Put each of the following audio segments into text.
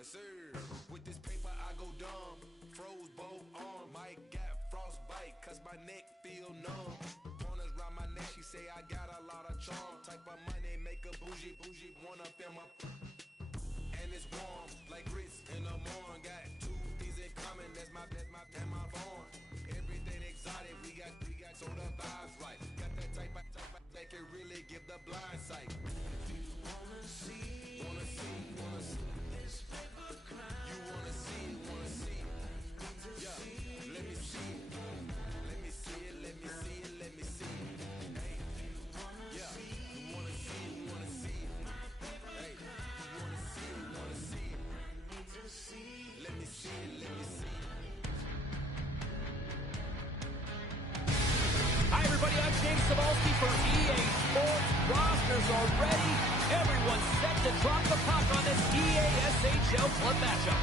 Yes, sir. With this paper, I go dumb. Froze both arm. Mike got frostbite, cause my neck feel numb. Corners round my neck, she say I got a lot of charm. Type of money, make a bougie, wanna feel my. And it's warm, like grits in the morning. Got two things in common, that's my phone. Everything exotic, we got so the vibes right. Got that type of that can really give the blind sight. If you wanna see this paper crown. You wanna see it. Yeah, let me see it. Let me see it. Hey, yeah, you wanna see it. Hey, you wanna see it. Let me see it. Hi, everybody. I'm James Cebulski for EA Sports. Rosters are ready. Everyone's set to drop the puck on this EA SHL Club matchup.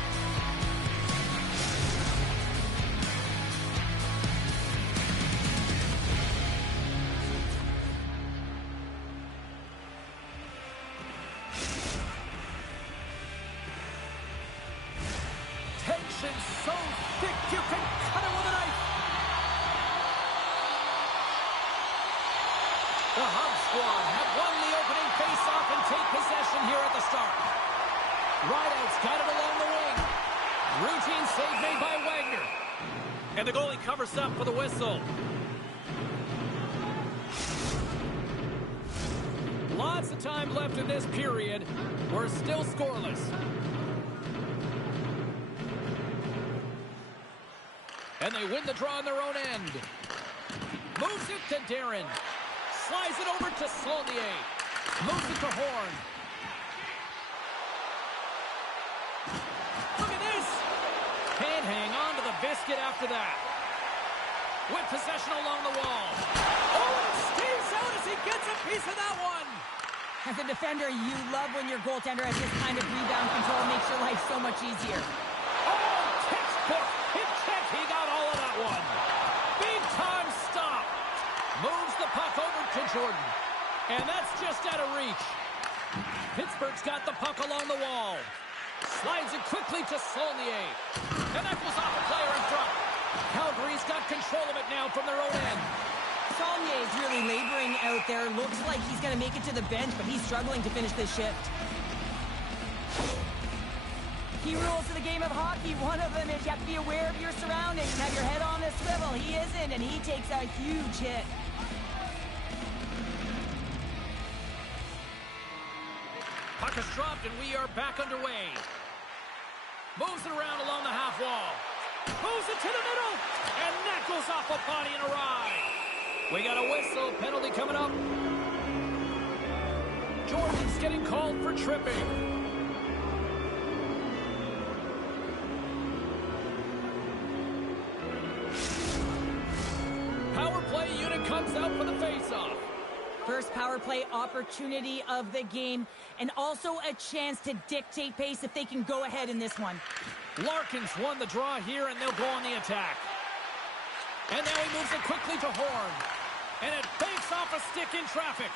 Tension so thick you can cut it with a knife. The Hub Squad have won the opening face-off and take possession here at the start. Rideouts got it along the wing. Routine save made by Wagner. And the goalie covers up for the whistle. Lots of time left in this period. We're still scoreless. And they win the draw on their own end. Moves it to Darren. Slides it over to Saulnier. Moves it to Horn. Look at this. Can't hang on to the biscuit after that. With possession along the wall. Oh, and it stays out as he gets a piece of that one. As a defender, you love when your goaltender has this kind of rebound control. Makes your life so much easier. Oh, textbook. He got all of that one. Big time stop. Moves the puck over to Jordan. And that's just out of reach. Pittsburgh's got the puck along the wall. Slides it quickly to Saulnier. And that goes off a player in front. Calgary's got control of it now from their own end. Saulnier is really laboring out there. Looks like he's going to make it to the bench, but he's struggling to finish this shift. Key rules of the game of hockey, one of them is you have to be aware of your surroundings and have your head on the swivel. He isn't, and he takes a huge hit. Puck is dropped, and we are back underway. Moves it around along the half wall. Moves it to the middle, and that goes off a body and a ride. We got a whistle, penalty coming up. Jordan's getting called for tripping. Power play unit comes out for the face-off. First power play opportunity of the game, and also a chance to dictate pace if they can go ahead in this one. Larkins won the draw here, and they'll go on the attack. And now he moves it quickly to Horn. And it banks off a stick in traffic.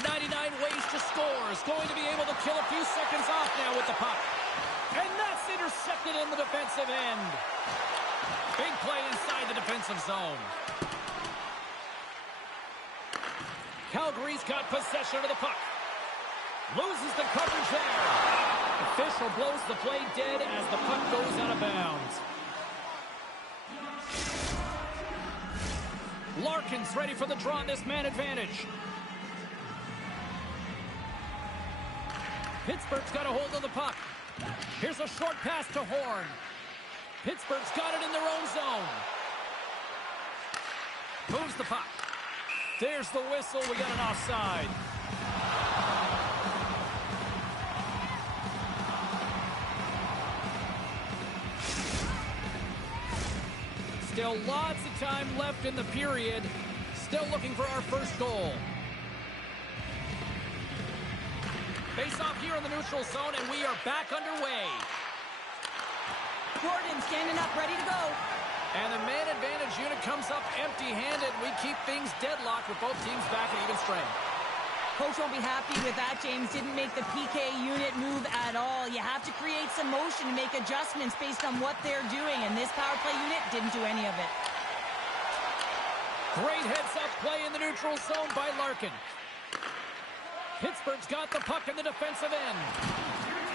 99 ways to score. Is going to be able to kill a few seconds off now with the puck. And that's intercepted in the defensive end. Big play inside the defensive zone. Calgary's got possession of the puck. Loses the coverage there. Official blows the play dead as the puck goes out of bounds. Larkin's ready for the draw on this man advantage. Pittsburgh's got a hold of the puck. Here's a short pass to Horn. Pittsburgh's got it in their own zone. Moves the puck. There's the whistle. We got an offside. Still lots of time left in the period. Still looking for our first goal. Face off here in the neutral zone, and we are back underway. Gordon standing up, ready to go. And the man advantage unit comes up empty-handed. We keep things deadlocked with both teams back at even strength. Coach won't be happy with that, James. Didn't make the PK unit move at all. You have have to create some motion and make adjustments based on what they're doing, and this power play unit didn't do any of it. Great heads-up play in the neutral zone by Larkin. Pittsburgh's got the puck in the defensive end.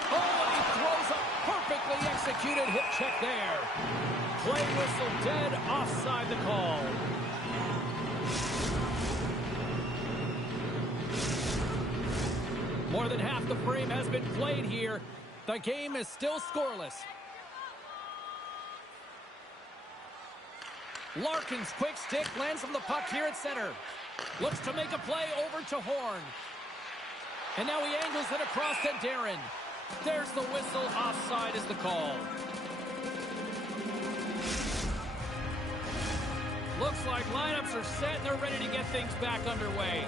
Oh, and he throws a perfectly executed hip check there. Play whistle dead, offside the call. More than half the frame has been played here. The game is still scoreless. Larkin's quick stick lands from the puck here at center. Looks to make a play over to Horn. And now he angles it across to Darren. There's the whistle. Offside is the call. Looks like lineups are set and they're ready to get things back underway.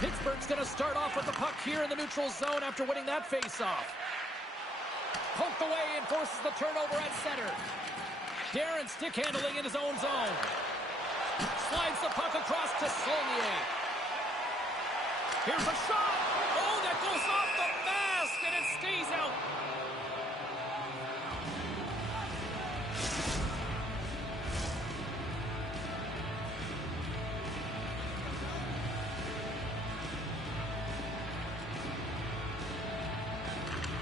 Pittsburgh's going to start off with the puck here in the neutral zone after winning that faceoff. Poked away and forces the turnover at center. Darren stick handling in his own zone. Slides the puck across to Saulnier. Here's a shot. Oh, that goes off the mask and it stays out.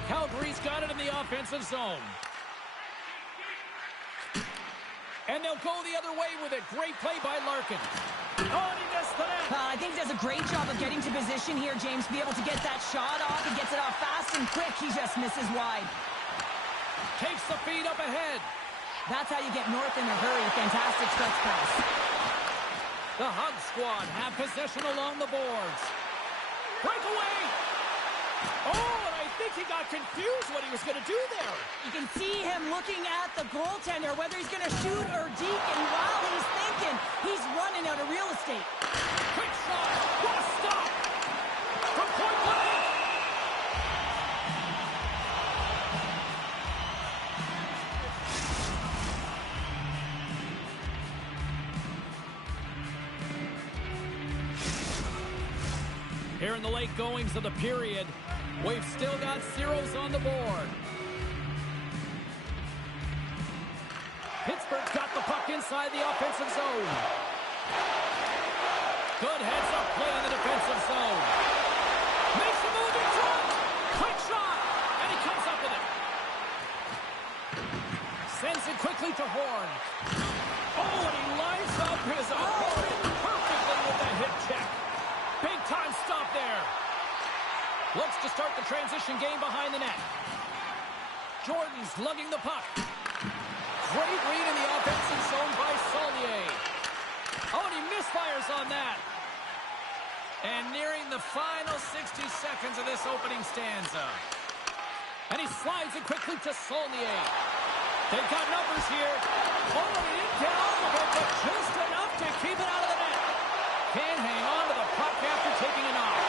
Calgary's got it in the offensive zone. And they'll go the other way with it. Great play by Larkin. Oh, and he missed the net. I think he does a great job of getting to position here, James, to be able to get that shot off. He gets it off fast and quick. He just misses wide. Takes the feed up ahead. That's how you get north in a hurry. Fantastic stretch pass. The Hug squad have possession along the boards. Breakaway. Oh, and I think he got confused what he was going to do there. You can see him looking at the goaltender, whether he's going to shoot or deke, and while he's thinking, he's running out of real estate. Quick shot. What a stop. From point blank. Here in the late goings of the period, we've still got zeros on the board. Pittsburgh's got the puck inside the offensive zone. Good heads-up play in the defensive zone. Makes the move in front. Quick shot. And he comes up with it. Sends it quickly to Horn. Oh, and he lines up his opponent perfectly with that hip check. Big time stop there. Looks to start the transition game behind the net. Jordan's lugging the puck. Great read in the offensive zone by Saulnier. Oh, and he misfires on that. And nearing the final 60 seconds of this opening stanza. And he slides it quickly to Saulnier. They've got numbers here. Oh, and he didn't get all of it, but just enough to keep it out of the net. Can't hang on to the puck after taking it off.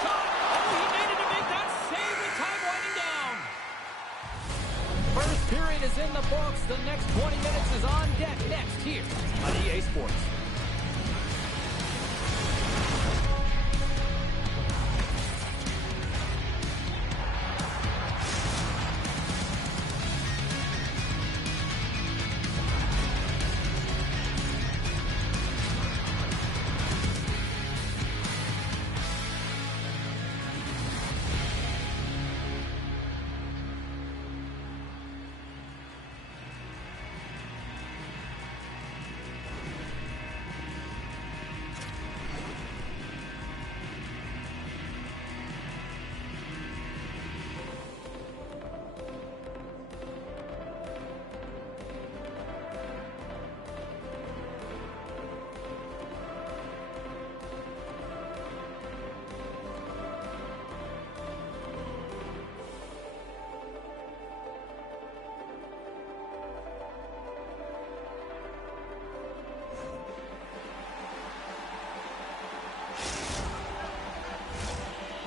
Shot. Oh, he needed to make that save with time winding down. First period is in the books. The next 20 minutes is on deck next here on EA Sports.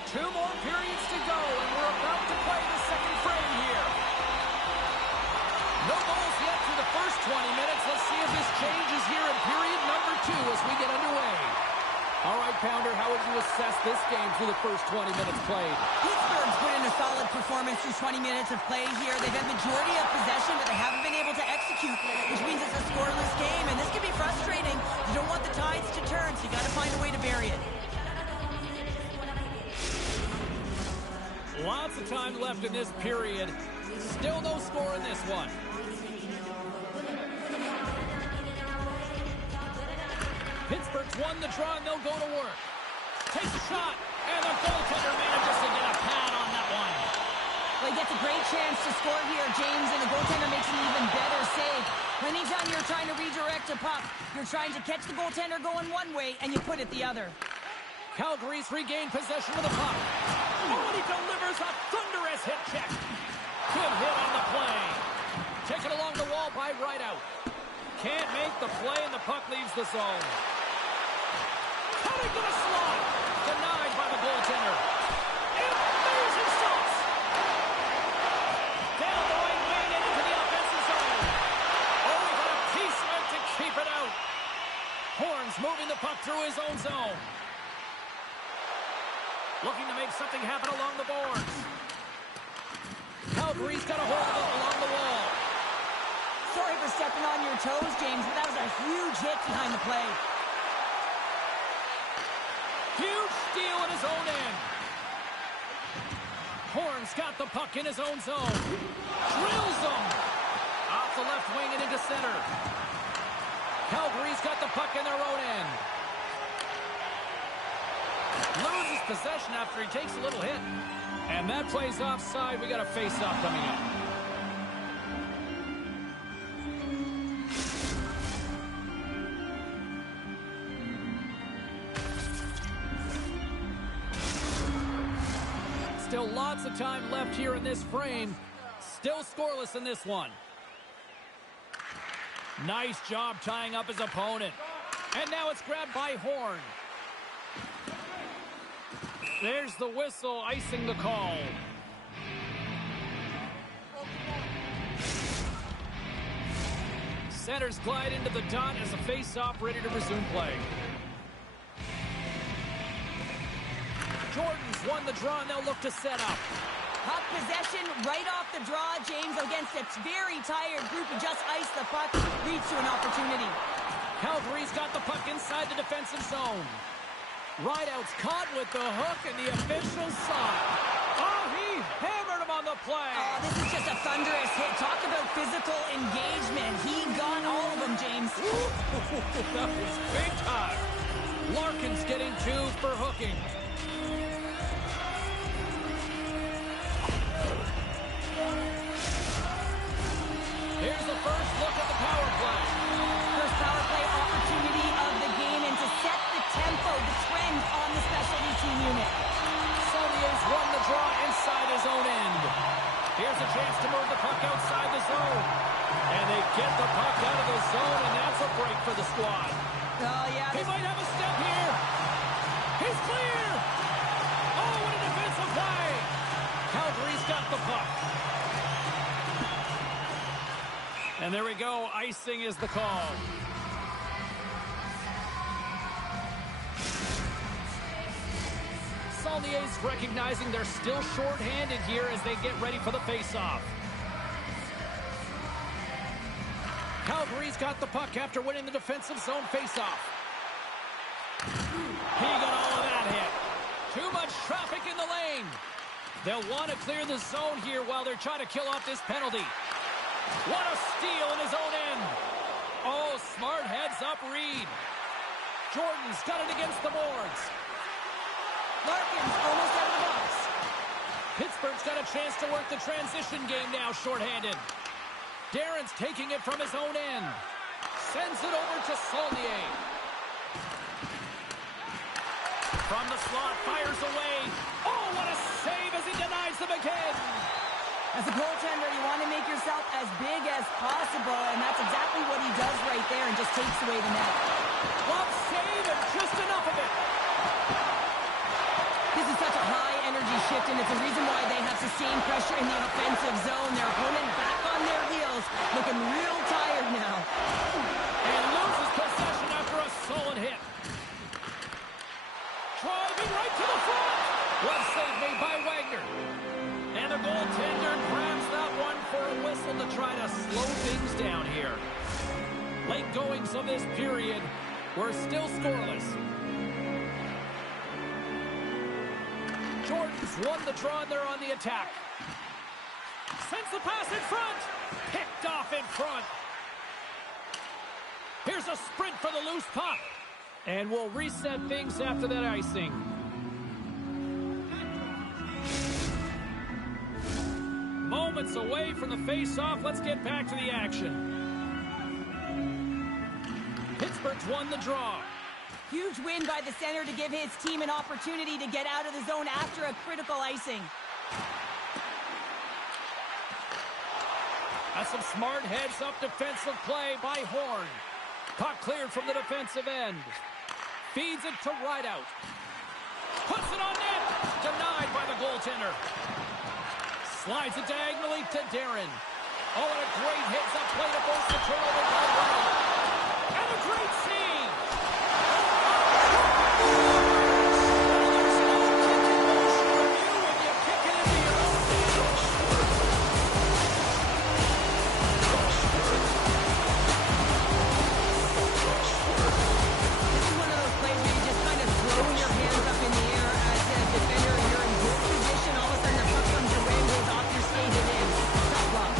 Two more periods to go, and we're about to play the second frame here. No goals yet through the first 20 minutes. Let's see if this changes here in period number 2 as we get underway. All right, Pounder, how would you assess this game through the first 20 minutes played? Pittsburgh's put in a solid performance through 20 minutes of play here. They've had majority of possession, but they haven't been able to execute, which means it's a scoreless game, and this can be frustrating. You don't want the tides to turn, so you got to find a way to bury it. Lots of time left in this period. Still no score in this one. Pittsburgh's won the draw, and they'll go to work. Takes a shot, and the goaltender manages to get a pad on that one. Well, he gets a great chance to score here, James, and the goaltender makes an even better save. Anytime you're trying to redirect a puck, you're trying to catch the goaltender going one way, and you put it the other. Calgary's regained possession of the puck. Oh, and he delivers a thunderous hit check. Good hit on the play. Taken along the wall by Rideout. Can't make the play, and the puck leaves the zone. Cutting to the slot. Denied by the goaltender. Amazing shots. Down the right wing and into the offensive zone. Oh, he got a piece of it to keep it out. Horns moving the puck through his own zone. Looking to make something happen along the boards. Calgary's got a hold of it along the wall. Sorry for stepping on your toes, James, but that was a huge hit behind the play. Huge steal in his own end. Horn's got the puck in his own zone. Drills him. Off the left wing and into center. Calgary's got the puck in their own end. Loses possession after he takes a little hit. And that play's offside. We got a face-off coming up. Still lots of time left here in this frame. Still scoreless in this one. Nice job tying up his opponent. And now it's grabbed by Horn. There's the whistle, icing the call. Centers glide into the dot as a face-off ready to resume play. Jordan's won the draw, and they'll look to set up. Puck possession right off the draw, James, against a very tired group who just iced the puck, leads to an opportunity. Calgary's got the puck inside the defensive zone. Rideout's caught with the hook, and the official saw it. Oh, he hammered him on the play. Oh, this is just a thunderous hit. Talk about physical engagement. He got all of them, James. That was big time. Larkin's getting 2 for hooking. Here's the first look at the power play. First power play opportunity of the game, and to set the tempo, the trend on the specialty team unit. Saulnier's won the draw inside his own end. Here's a chance to move the puck outside the zone. And they get the puck out of the zone, and that's a break for the squad. Oh, yeah. He might have a step here. He's clear. Oh, what a defensive play. Calgary's got the puck. And there we go. Icing is the call. Saulnier's recognizing they're still short-handed here as they get ready for the face-off. Calgary's got the puck after winning the defensive zone face-off. He got all of that hit. Too much traffic in the lane. They'll want to clear the zone here while they're trying to kill off this penalty. What a steal in his own end. Oh, smart heads-up read. Jordan's got it against the boards. Larkin's almost out of the box. Pittsburgh's got a chance to work the transition game now, shorthanded. Darren's taking it from his own end. Sends it over to Saulnier. From the slot, fires away. Oh, what a save as he denies them again. As a goaltender, you want to make yourself as big as possible, and that's exactly what he does right there and just takes away the net. Glove save and just enough of it. This is such a high-energy shift, and it's a reason why they have sustained pressure in the offensive zone. Their opponent back on their heels, looking real tired now. And loses possession after a solid hit. right to the front. Well save made by Wagner. And the goaltender grabs that one for a whistle to try to slow things down here. Late goings of this period. We're still scoreless. Jordan's won the draw and they're on the attack. Sends the pass in front. Picked off in front. Here's a sprint for the loose puck. And we'll reset things after that icing. Moments away from the face-off. Let's get back to the action. Pittsburgh's won the draw. Huge win by the center to give his team an opportunity to get out of the zone after a critical icing. That's some smart heads-up defensive play by Horn. Puck cleared from the defensive end. Feeds it to Rideout. Puts it on net. Denied by the goaltender. Slides it diagonally to Darren. Oh, and a great heads-up play to force the turnover by Rideout. And a great save. There's no kick in motion review when you kick it into your own field. This is one of those plays where you just kind of throw your hands up in the air as a defender and you're in good position. All of a sudden the puck comes your way and goes off your skate and in. Tough luck.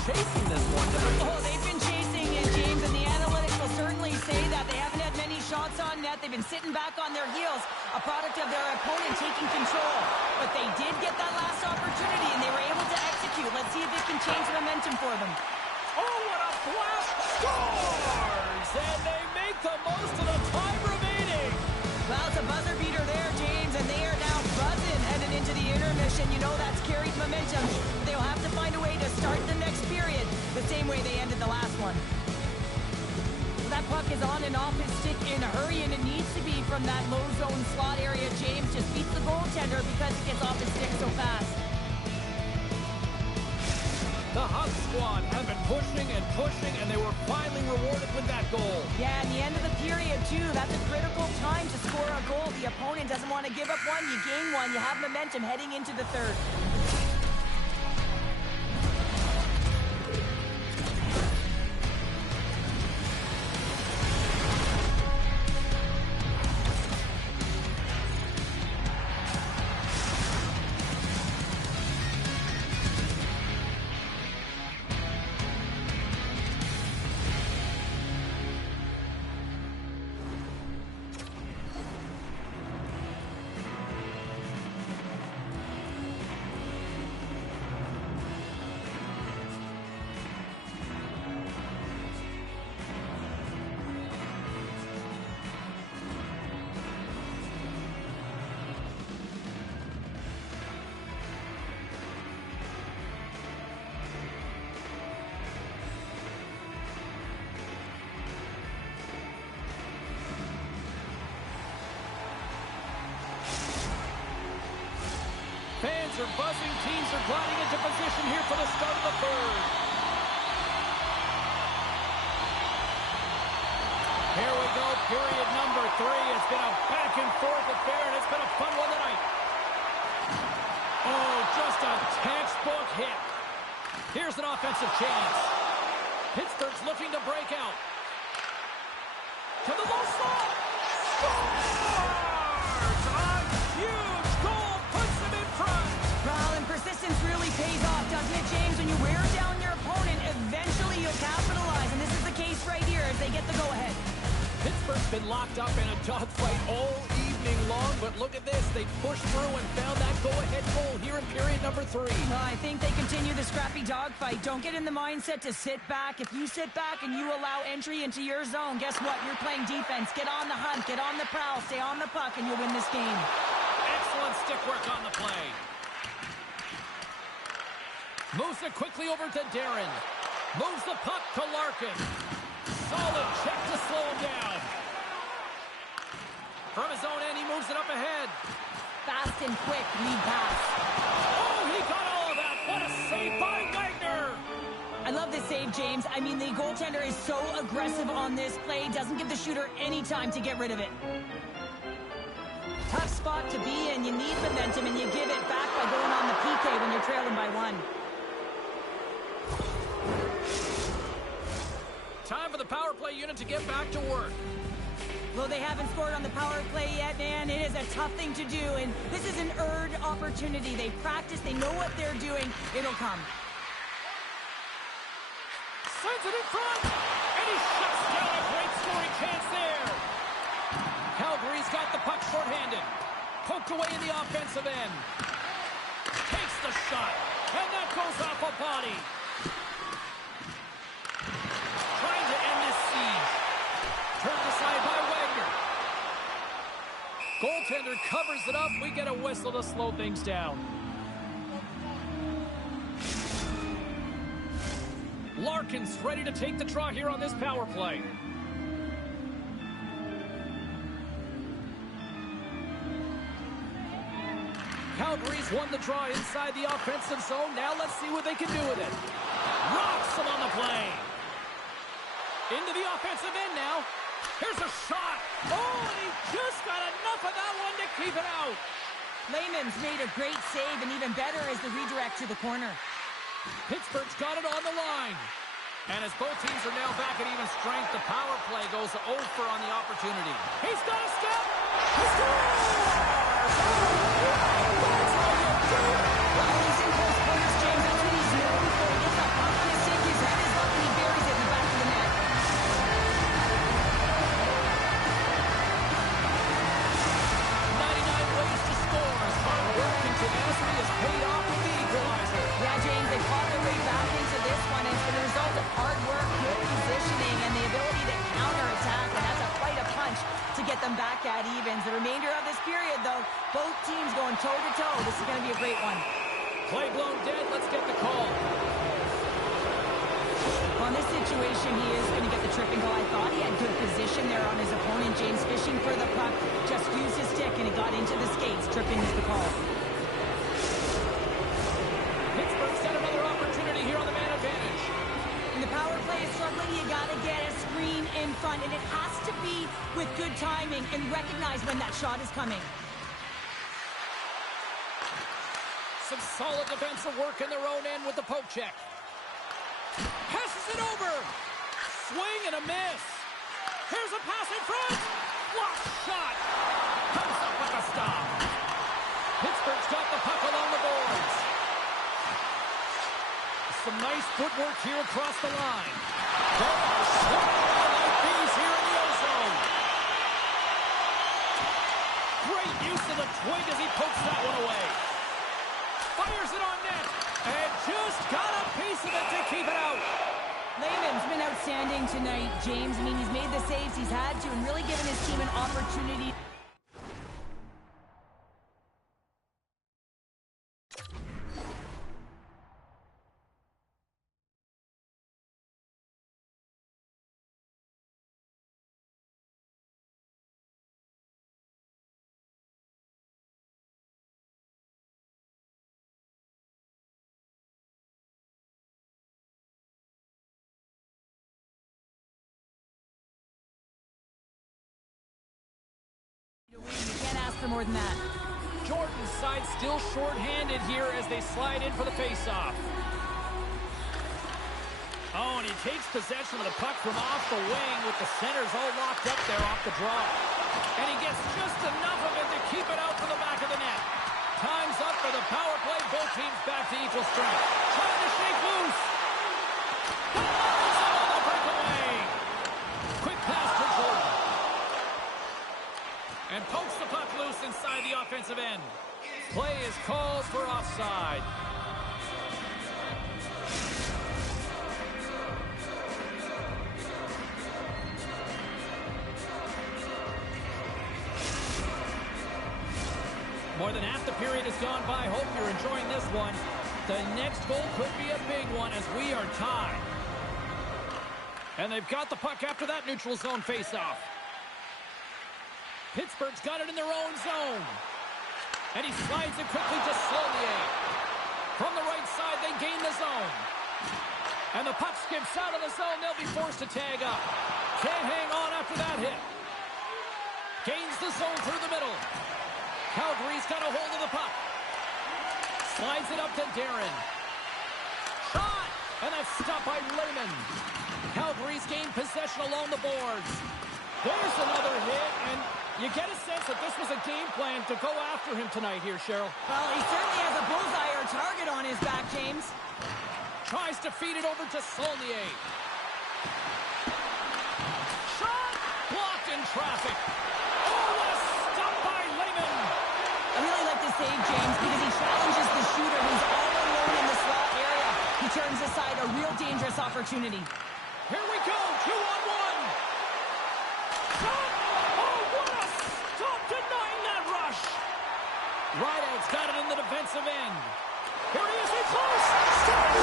Chasing this one. Oh, they've been chasing it, James, and the analytics will certainly say that. They haven't had many shots on net. They've been sitting back on their heels, a product of their opponent taking control. But they did get that last opportunity, and they were able to execute. Let's see if it can change momentum for them. Oh, what a blast! Scores! And they make the most of the time remaining. Well, it's a buzzer beater there, James, and they are now buzzing heading into the intermission. You know that's carried momentum. They'll have to find a way to start the next period the same way they ended the last one. That puck is on and off his stick in a hurry, and it needs to be from that low zone slot area. James just beats the goaltender because it gets off his stick so fast. The Hawks squad have been pushing, and they were finally rewarded with that goal. Yeah, and the end of the period, too. That's a critical time to score a goal. The opponent doesn't want to give up one. You gain one. You have momentum heading into the third. Fans are buzzing. Teams are gliding into position here for the start of the third. Here we go, period number 3. It's been a back-and-forth affair, and it's been a fun one tonight. Oh, just a textbook hit. Here's an offensive chance. Pittsburgh's looking to break out. To the low slot. Scores! A huge goal puts them in front. Well, and persistence really pays off, doesn't it, James? When you wear down your opponent, eventually you'll capitalize. And this is the case right here as they get the go-ahead. Pittsburgh's been locked up in a dogfight all evening long, but look at this. They pushed through and found that go-ahead goal here in period number 3. Well, I think they continue the scrappy dogfight. Don't get in the mindset to sit back. If you sit back and you allow entry into your zone, guess what? You're playing defense. Get on the hunt. Get on the prowl. Stay on the puck, and you'll win this game. Excellent stick work on the play. Moves it quickly over to Darren. Moves the puck to Larkin. Solid moves it up ahead. Fast and quick lead pass. Oh, he got all of that. What a save by Wagner. I love this save, James. I mean, the goaltender is so aggressive on this play. Doesn't give the shooter any time to get rid of it. Tough spot to be in. You need momentum, and you give it back by going on the PK when you're trailing by 1. Time for the power play unit to get back to work. Well, they haven't scored on the power play yet, man. It is a tough thing to do, and this is an earned opportunity. They practice. They know what they're doing. It'll come. Sends it in front, and he shuts down a great scoring chance there. Calgary's got the puck shorthanded. Poked away in the offensive end. Takes the shot, and that goes off a body. Trying to end this siege. Turned aside by Wagner. Goaltender covers it up. We get a whistle to slow things down. Larkin's ready to take the draw here on this power play. Calgary's won the draw inside the offensive zone. Now let's see what they can do with it. Rocks him on the play. Into the offensive end now. Here's a shot. Oh, and he just got enough of that one to keep it out. Lehman's made a great save, and even better is the redirect to the corner. Pittsburgh's got it on the line. And as both teams are now back at even strength, the power play goes over on the opportunity. He's got a step. He scores! That's how you do it. Well, he's in close quarters, James. That's what he's known for. He gets that puck on his stick. His head is up, and he buries it in the back of the net. 99 ways to score. His hard work and tenacity has paid off with the equalizer. Yeah, James, they fought their way back into this one. It's been a result of hard work, good positioning, and the ability to counterattack, and that's quite a punch to get them back at evens. The remainder of this period, though, both teams going toe-to-toe. This is going to be a great one. Play blown dead. Let's get the call. On this situation, he is going to get the tripping goal. I thought he had good position there on his opponent. James fishing for the puck, just used his stick, and it got into the skates. Tripping is the call. Pittsburgh's got another opportunity here on the man advantage. When the power play is struggling, you got to get a screen in front, and it has to be with good timing and recognize when that shot is coming. Some solid defensive work in their own end with the poke check. Passes it over. Swing and a miss. Here's a pass in front. Blocked shot. Comes up with a stop. Pittsburgh's got the puck along the boards. Some nice footwork here across the line. They are slipping around like bees here in the ozone. Great use of the twig as he pokes that one away. Fires it on net, and just got a piece of it to keep it out. Lehman's been outstanding tonight, James. I mean, he's made the saves he's had to and really given his team an opportunity. You can't ask for more than that. Jordan's side still short-handed here as they slide in for the face-off. Oh, and he takes possession of the puck from off the wing with the centers all locked up there off the draw. And he gets just enough of it to keep it out for the back of the net. Time's up for the power play. Both teams back to equal strength. Trying to shake loose. On the breakaway. Quick pass to Jordan. And pokes the puck loose inside the offensive end. Play is called for offside. More than half the period has gone by. Hope you're enjoying this one. The next goal could be a big one as we are tied. And they've got the puck after that neutral zone faceoff. Pittsburgh's got it in their own zone. And he slides it quickly to Saulnier. From the right side, they gain the zone. And the puck skips out of the zone. They'll be forced to tag up. Can't hang on after that hit. Gains the zone through the middle. Calgary's got a hold of the puck. Slides it up to Darren. Shot! And that's stopped by Lehman. Calgary's gained possession along the boards. There's another hit, and you get a sense that this was a game plan to go after him tonight here, Cheryl. Well, he certainly has a bullseye or target on his back, James. Tries to feed it over to Saulnier. Shot! Blocked in traffic. Oh, what a stop by Lehman. I really like this save, James, because he challenges the shooter who's all alone in the slot area. He turns aside a real dangerous opportunity. Here we go, 2-on-1. Shot! Oh, what a stop denying that rush. Rideout's got it in the defensive end. Here he is, he's close. Stop!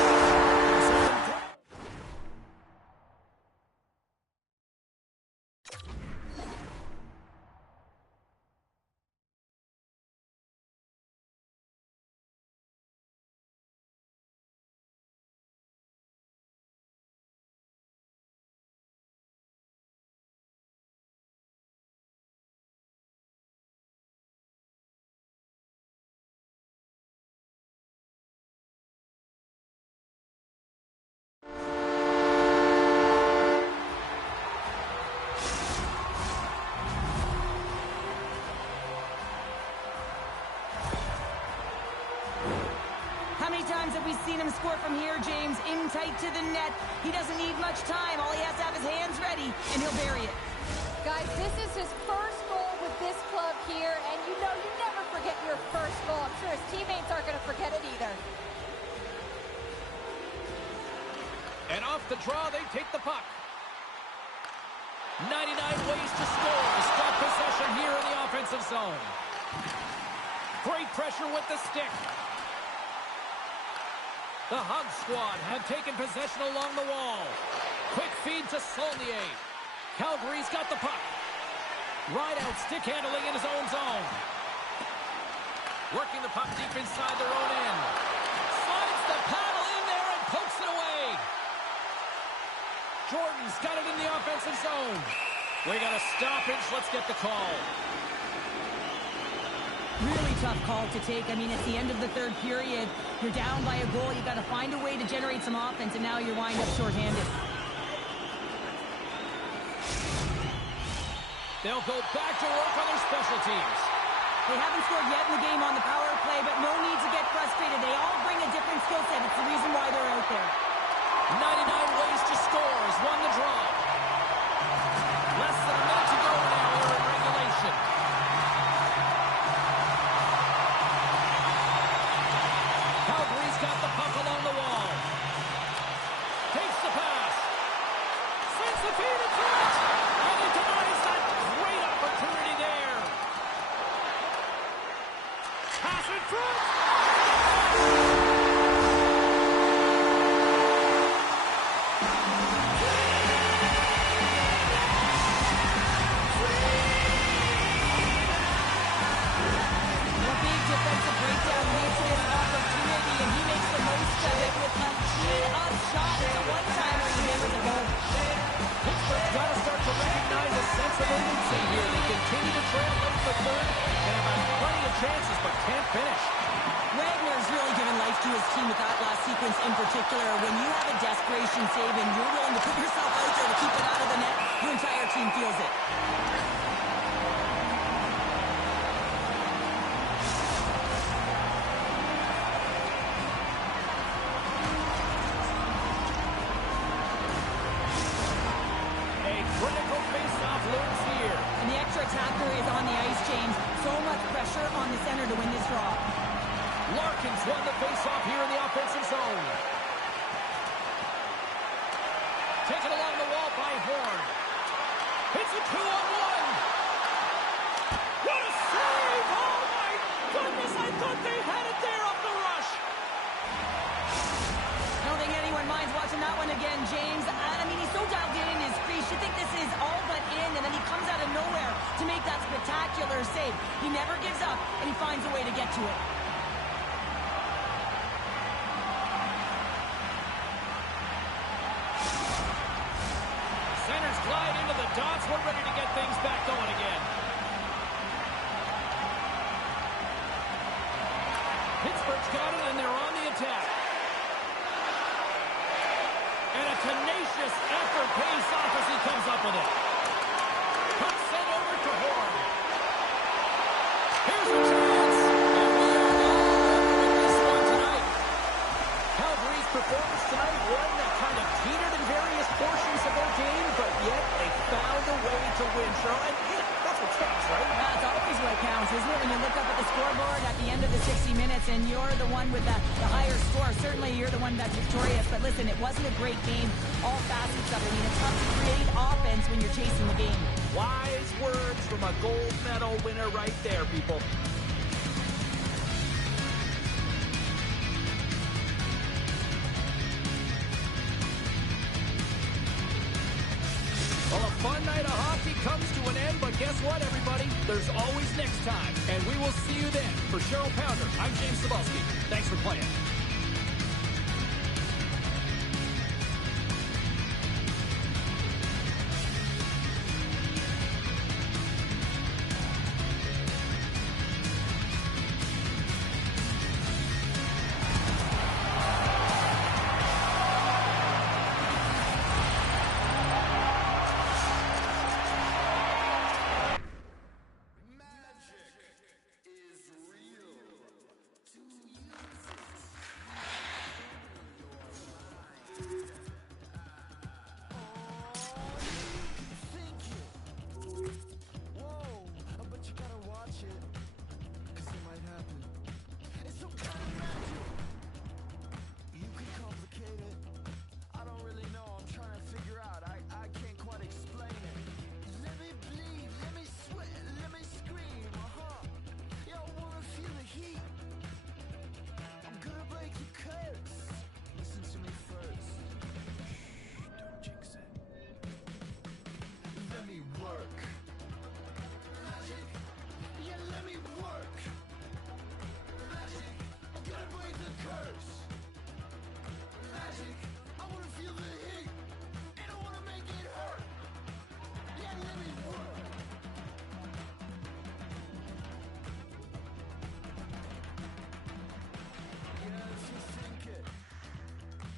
How many times have we seen him score from here, James? In tight to the net. He doesn't need much time. All he has to have his hands ready, and he'll bury it. Guys, this is his first goal with this club here, and you know you never forget your first goal. I'm sure his teammates aren't going to forget it either. And off the draw, they take the puck. 99 ways to score. Stop possession here in the offensive zone. Great pressure with the stick. The Hug squad have taken possession along the wall. Quick feed to Saulnier. Calgary's got the puck. Rideout stick handling in his own zone. Working the puck deep inside their own end. Slides the paddle in there and pokes it away. Jordan's got it in the offensive zone. We got a stoppage. Let's get the call. Really tough call to take. I mean, it's the end of the third period. You're down by a goal. You've got to find a way to generate some offense, and now you're wind up shorthanded. They'll go back to work on their special teams. They haven't scored yet in the game on the power play, but no need to get frustrated. They all bring a different skill set. It's the reason why they're out there. 99 ways to score has won the draw. Less than a minute to go now here in regulation. Calgary's got the puck along the wall. Takes the pass. Sends the feed in front. And he denies that great opportunity there. Pass in front. Chances, but can't finish. Wagner's really given life to his team with that last sequence in particular. When you have a desperation save and you're willing to put yourself out there to keep it out of the net, your entire team feels it. A critical face-off looms here. And the extra attacker is on the ice, James. So much pressure on the center to win this draw. Larkin's won the face-off here in the offensive zone. Taken along the wall by Horn. It's a 2-on-1. What a save! Oh my goodness, I thought they had it there off the rush. I don't think anyone minds watching that one again, James. I mean, he's so dialed in his crease. You think this is all but in, and then he comes out of nowhere to make that spectacular or a save. He never gives up, and he finds a way to get to it. Centers glide into the dots. We're ready to get things back going again. Pittsburgh's got it, and they're on the attack. And a tenacious effort pays off as he comes up with it. Puck sent over to Horn. Here's a chance. And we are all over this one tonight. Calgary's performance tonight, one that kind of teetered in various portions of their game, but yet they found a way to win, Charlotte. And that's what counts, right? That's always what counts, isn't it? When you look up at the scoreboard at the end of the 60 minutes and you're the one with the higher score, certainly you're the one that's victorious. But listen, it wasn't a great game, all facets of it. I mean, it's tough to create offense when you're chasing the game. Wise words from a gold medal winner right there, people. Well, a fun night of hockey comes to an end, but guess what, everybody? There's always next time, and we will see you then. For Cheryl Pounder, I'm James Cebulski. Thanks for playing.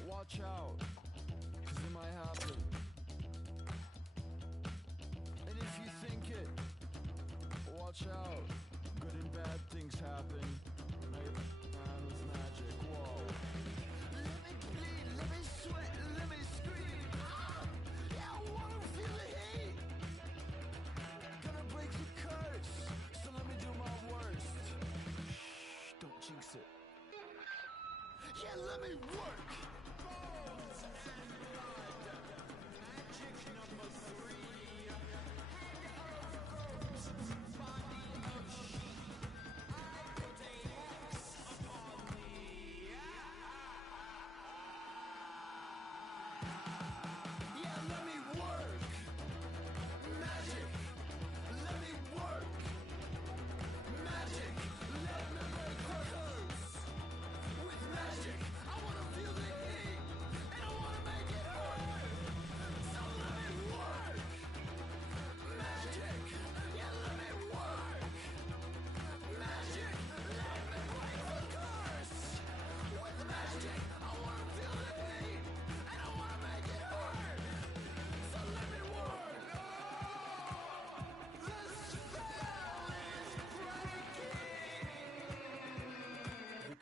Watch out, 'cause it might happen. And if you think it, watch out. Good and bad things happen. Man with magic, whoa. Let me bleed, let me sweat, let me scream. Yeah, I wanna feel the heat. Gonna break the curse, so let me do my worst. Shh, don't jinx it. Yeah, let me work.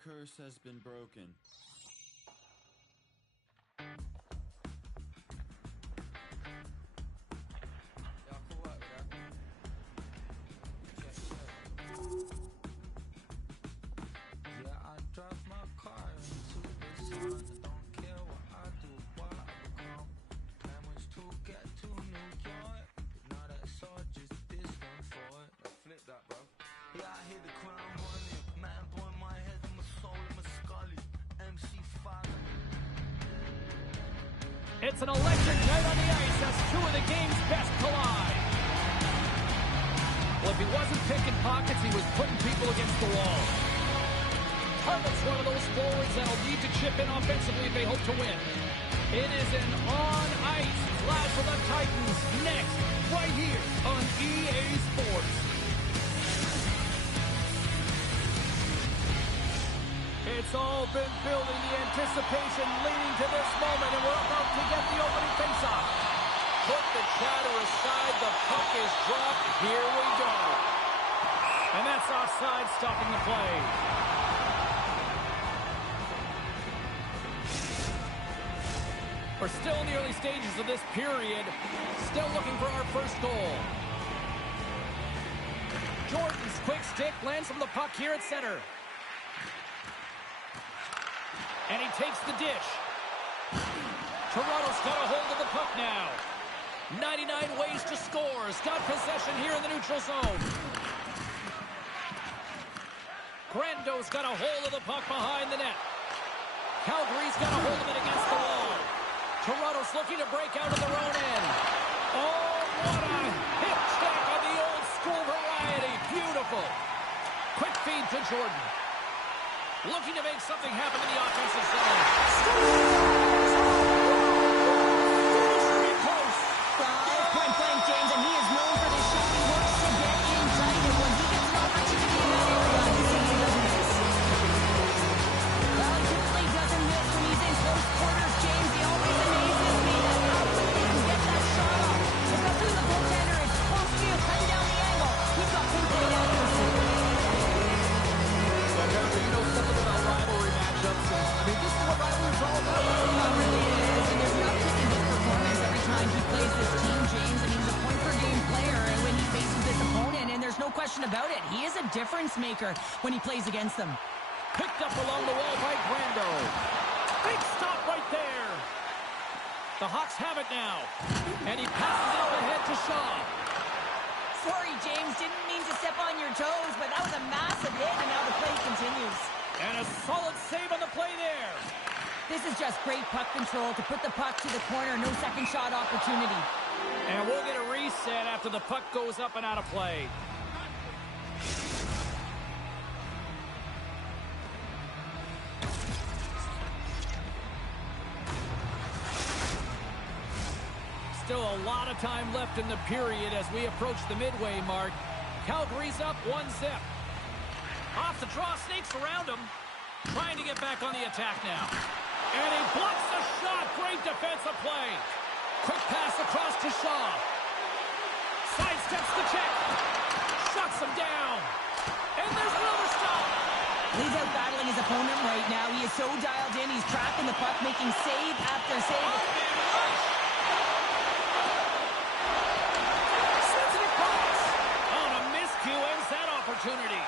Curse has been broken. Yeah, I drive my car into the sun. Don't care what I do, what I become. Plan was to get to New York. Now that's all just this one for it. Flip that, bro. Yeah, I hit the crown running. Man, boy, my head and my soul and my scully. MC5. It's an electric night on the ice as two of the game's best collide. Well, if he wasn't picking pockets, he was putting people against the wall. Target's one of those forwards that'll need to chip in offensively if they hope to win. It is an on-ice flash for the Titans next, right here on EA Sports. It's all been building, the anticipation leading to this moment, and we're about to get the opening faceoff. Put the chatter aside, the puck is dropped, here we go. And that's offside, stopping the play. We're still in the early stages of this period, still looking for our first goal. Jordan's quick stick lands from the puck here at center. And he takes the dish. Toronto's got a hold of the puck now. 99 ways to score. Has got possession here in the neutral zone. Grando's got a hold of the puck behind the net. Calgary's got a hold of it against the wall. Toronto's looking to break out of their own end. Oh, what a hip check on the old school variety. Beautiful. Quick feed to Jordan. Looking to make something happen in the offensive zone. Close. Point blank, James, and he is known for this shot. He works to get inside, and when he gets an opportunity in that area, this team doesn't miss. Well, he typically doesn't miss when he's in close quarters, James. He always amazes me that how quickly he can get that shot off. Especially when the goaltender is close to you, cutting down the angle. He's got pinpoint accuracy. You know something about rivalry matchups. I mean, this is what rivalry is all about. It really is, and there's an uptick in his performance every time he plays this team, James. I mean, he's a point-per-game player, and when he faces this opponent, and there's no question about it, he is a difference maker when he plays against them. Picked up along the wall by Grando. Big stop right there. The Hawks have it now, and he passes it up ahead to Shaw. Sorry, James, didn't mean to step on your toes, but that was a massive hit, and now the play continues. And a solid save on the play there. This is just great puck control to put the puck to the corner, no second shot opportunity. And we'll get a reset after the puck goes up and out of play. Still a lot of time left in the period as we approach the midway mark. Calgary's up 1-0. Off the draw, snakes around him. Trying to get back on the attack now. And he blocks the shot. Great defensive play. Quick pass across to Shaw. Sidesteps the check. Shuts him down. And there's another stop. He's out battling his opponent right now. He is so dialed in. He's tracking the puck, making save after save. Sensitive pass. On a miscue ends that opportunity.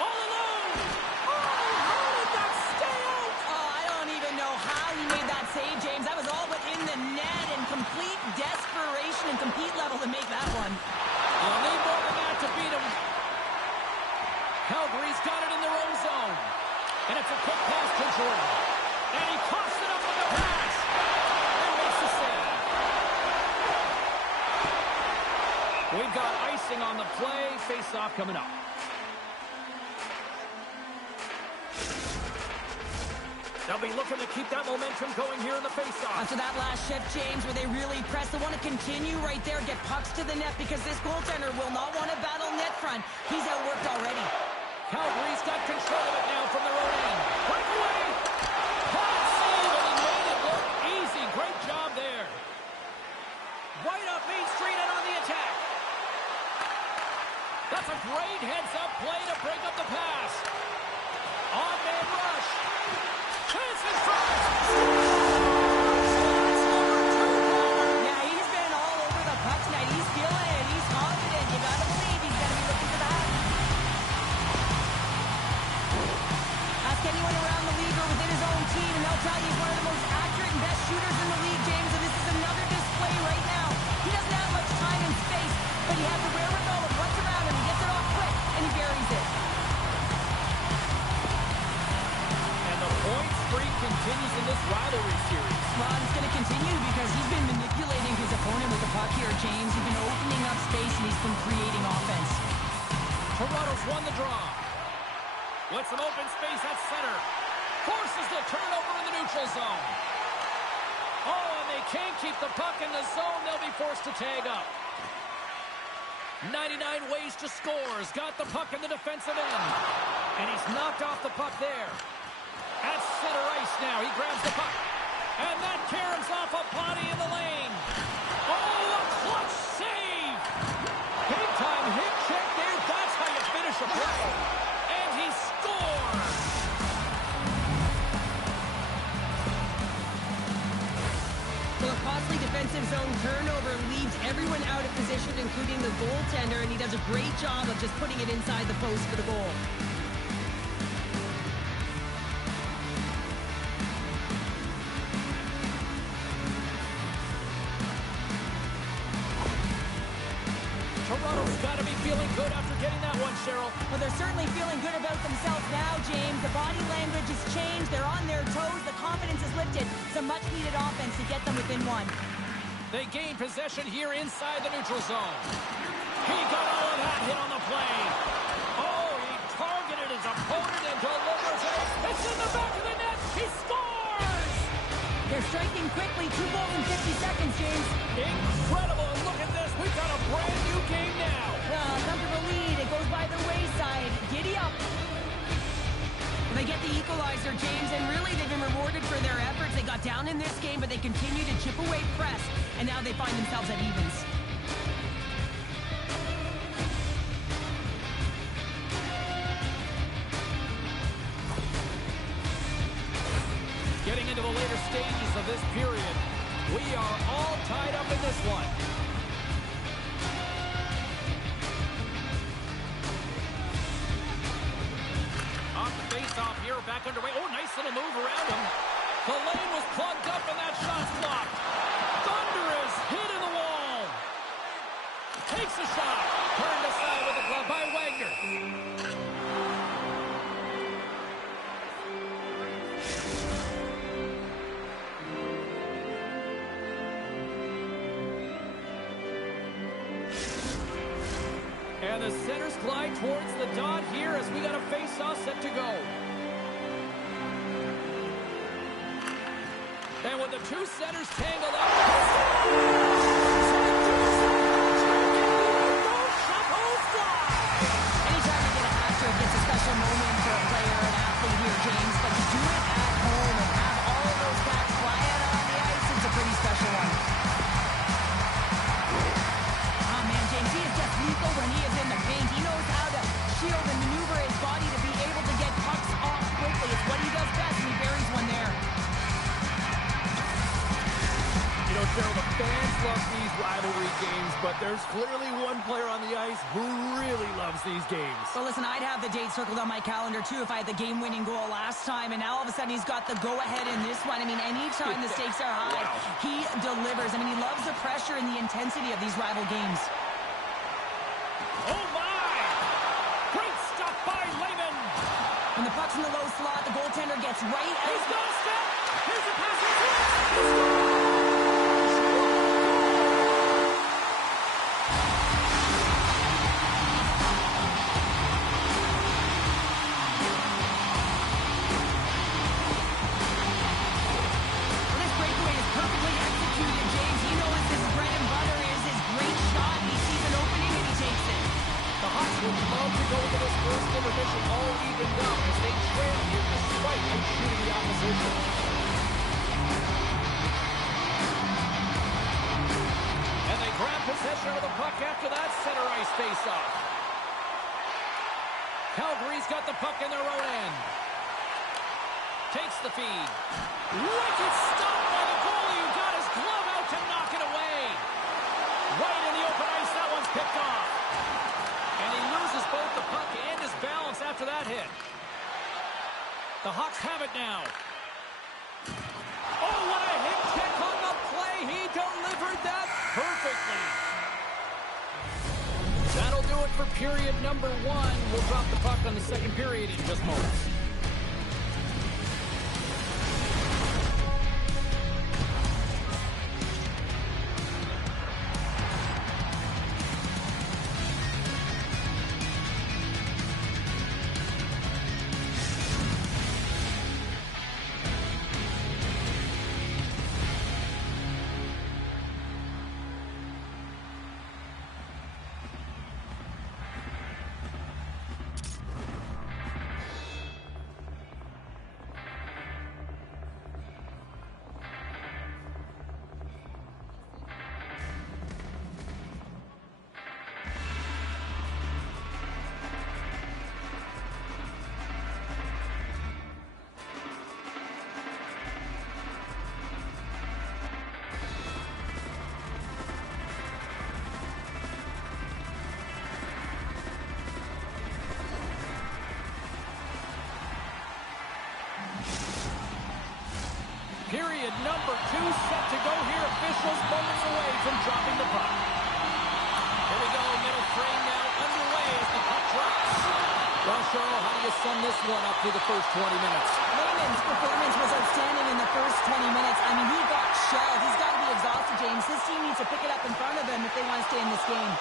All alone. Oh, how did that stay out? Oh, I don't even know how he made that save, James. That was all within the net and complete desperation and compete level to make that one. You'll need more than that to beat him. Calgary's got it in their own zone. And it's a quick pass to Jordan. And he coughs it up with the pass. And makes the save. We've got icing on the play. Face-off coming up. They'll be looking to keep that momentum going here in the faceoff. After that last shift, James, where they really press, they want to continue right there, get pucks to the net, because this goaltender will not want to battle net front. He's outworked already. Calgary's got control of it now from their own end. Breakaway! Hot save, and he made it look easy. Great job there. Right up Main Street and on the attack. That's a great heads-up play to break up the pass. On-man rush. Chance in front. Yeah, he's been all over the puck tonight. He's feeling it. He's confident. You got to believe he's going to be looking for that. Ask anyone around the league or Toronto's won the draw. With some open space at center. Forces the turnover in the neutral zone. Oh, and they can't keep the puck in the zone. They'll be forced to tag up. 99 ways to score. Has got the puck in the defensive end. And he's knocked off the puck there. At center ice now. He grabs the puck. And that caroms off a body in the lane. Oh, a clutch save. Big time hit check there. That's how you finish a play. And he scores. So a costly defensive zone turnover leaves everyone out of position, including the goaltender, and he does a great job of just putting it inside the post for the goal. Toronto's got to be feeling good after getting that one, Cheryl. Well, they're certainly feeling good about themselves now, James. The body language has changed. They're on their toes. The confidence is lifted. Some much-needed offense to get them within one. They gain possession here inside the neutral zone. He got all of that hit on the play. Oh, he targeted his opponent and delivers it. It's in the back of the net. He scores! They're striking quickly. 2 goals in 50 seconds, James. Incredible. And look at this. We've got a brand new game now. Comfortable lead. It goes by the wayside. Giddy up. They get the equalizer, James, and really they've been rewarded for their efforts. They got down in this game, but they continue to chip away press, and now they find themselves at evens. Getting into the later stages of this period, we are all tied up in this one. Off the face-off here, back underway. Oh, nice little move around him. The lane was plugged up and that shot's blocked. Thunderous hit in the wall. Takes a shot. Turned aside with the glove by Wagner. And the centers glide towards the dot here as we got a face-off set to go. And with the two centers tangled up. Anytime you get a hat trick, it's a special moment for a player or an athlete here, James. But to do it at home and have all of those backs fly out on the ice, it's a pretty special one. Oh, man, James, he is just lethal when he is in the paint. He knows how to shield and maneuver his body to be able to get pucks off quickly. It's what he does best, and he buries one there. You know, Cheryl, the fans love these rivalry games, but there's clearly one player on the ice who really loves these games. Well, listen, I'd have the date circled on my calendar, too, if I had the game-winning goal last time, and now all of a sudden he's got the go-ahead in this one. I mean, anytime the stakes are high, he delivers. I mean, he loves the pressure and the intensity of these rival games. Oh, my! Great stuff by Lehman! When the puck's in the low slot, the goaltender gets right out. He's got a step! Here's a pass! This breakaway is perfectly executed, James. He knows his bread and butter is his great shot. He sees an opening and he takes it. The Hawks would love to go into this first intermission all evened up as they trail here despite outshooting the opposition. And they grab possession of the puck after that center ice face-off. Calgary's got the puck in their own end. Takes the feed. Wicked stop by the goalie who got his glove out to knock it away. Right in the open ice, that one's picked off. And he loses both the puck and his balance after that hit. The Hawks have it now. Oh, what a hit check on the play. He delivered that perfectly. That'll do it for period number 1. We'll drop the puck on the second period in just moments. Number 2 set to go here. Officials moments away from dropping the puck. Here we go. Middle frame now underway as the puck drops. Well, Cheryl, how do you sum this one up through the first 20 minutes? Lehman's performance was outstanding in the first 20 minutes. I mean, he got shelled. He's got to be exhausted, James. His team needs to pick it up in front of him if they want to stay in this game.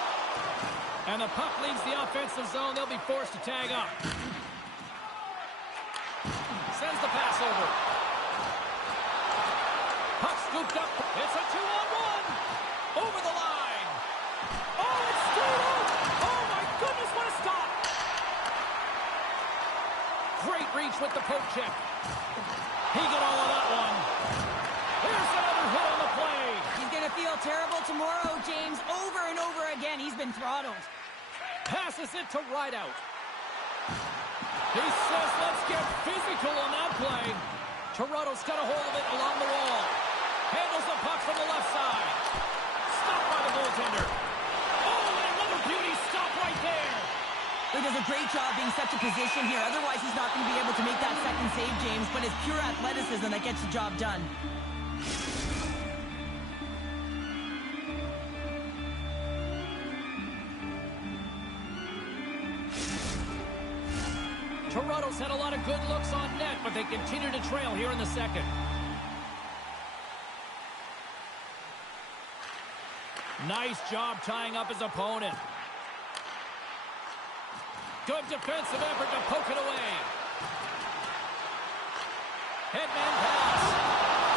And the puck leaves the offensive zone. They'll be forced to tag up. Sends the pass over. Puck scooped up. It's a 2-on-1. Over the line. Oh, it's straight out. Oh, my goodness, what a stop. Great reach with the poke check. He got all of that one. Here's another hit on the play. He's going to feel terrible tomorrow, James. Over and over again, he's been throttled. Passes it to Rideout. He says, let's get physical on that play. Toronto's got a hold of it along the wall. Handles the puck from the left side. Stopped by the goaltender. Oh, and another beauty stop right there. He does a great job being such a position here. Otherwise, he's not going to be able to make that second save, James. But it's pure athleticism that gets the job done. Toronto's had a lot of good looks on net, but they continue to trail here in the second. Nice job tying up his opponent. Good defensive effort to poke it away. Headman pass.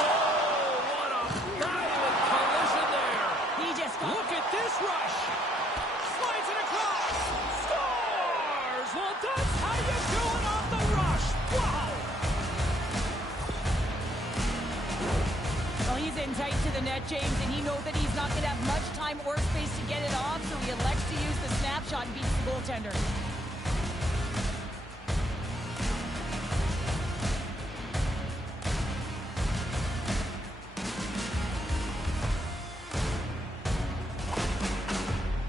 Oh, what a violent collision there. He just got... Look at this rush. Slides it across. Scores! Well, that's how you do it on the rush. Wow! Well, he's in tight to the net, James, and he knows that he's not going to have much time or space to get it off, so he elects to use the snapshot and beats the goaltender.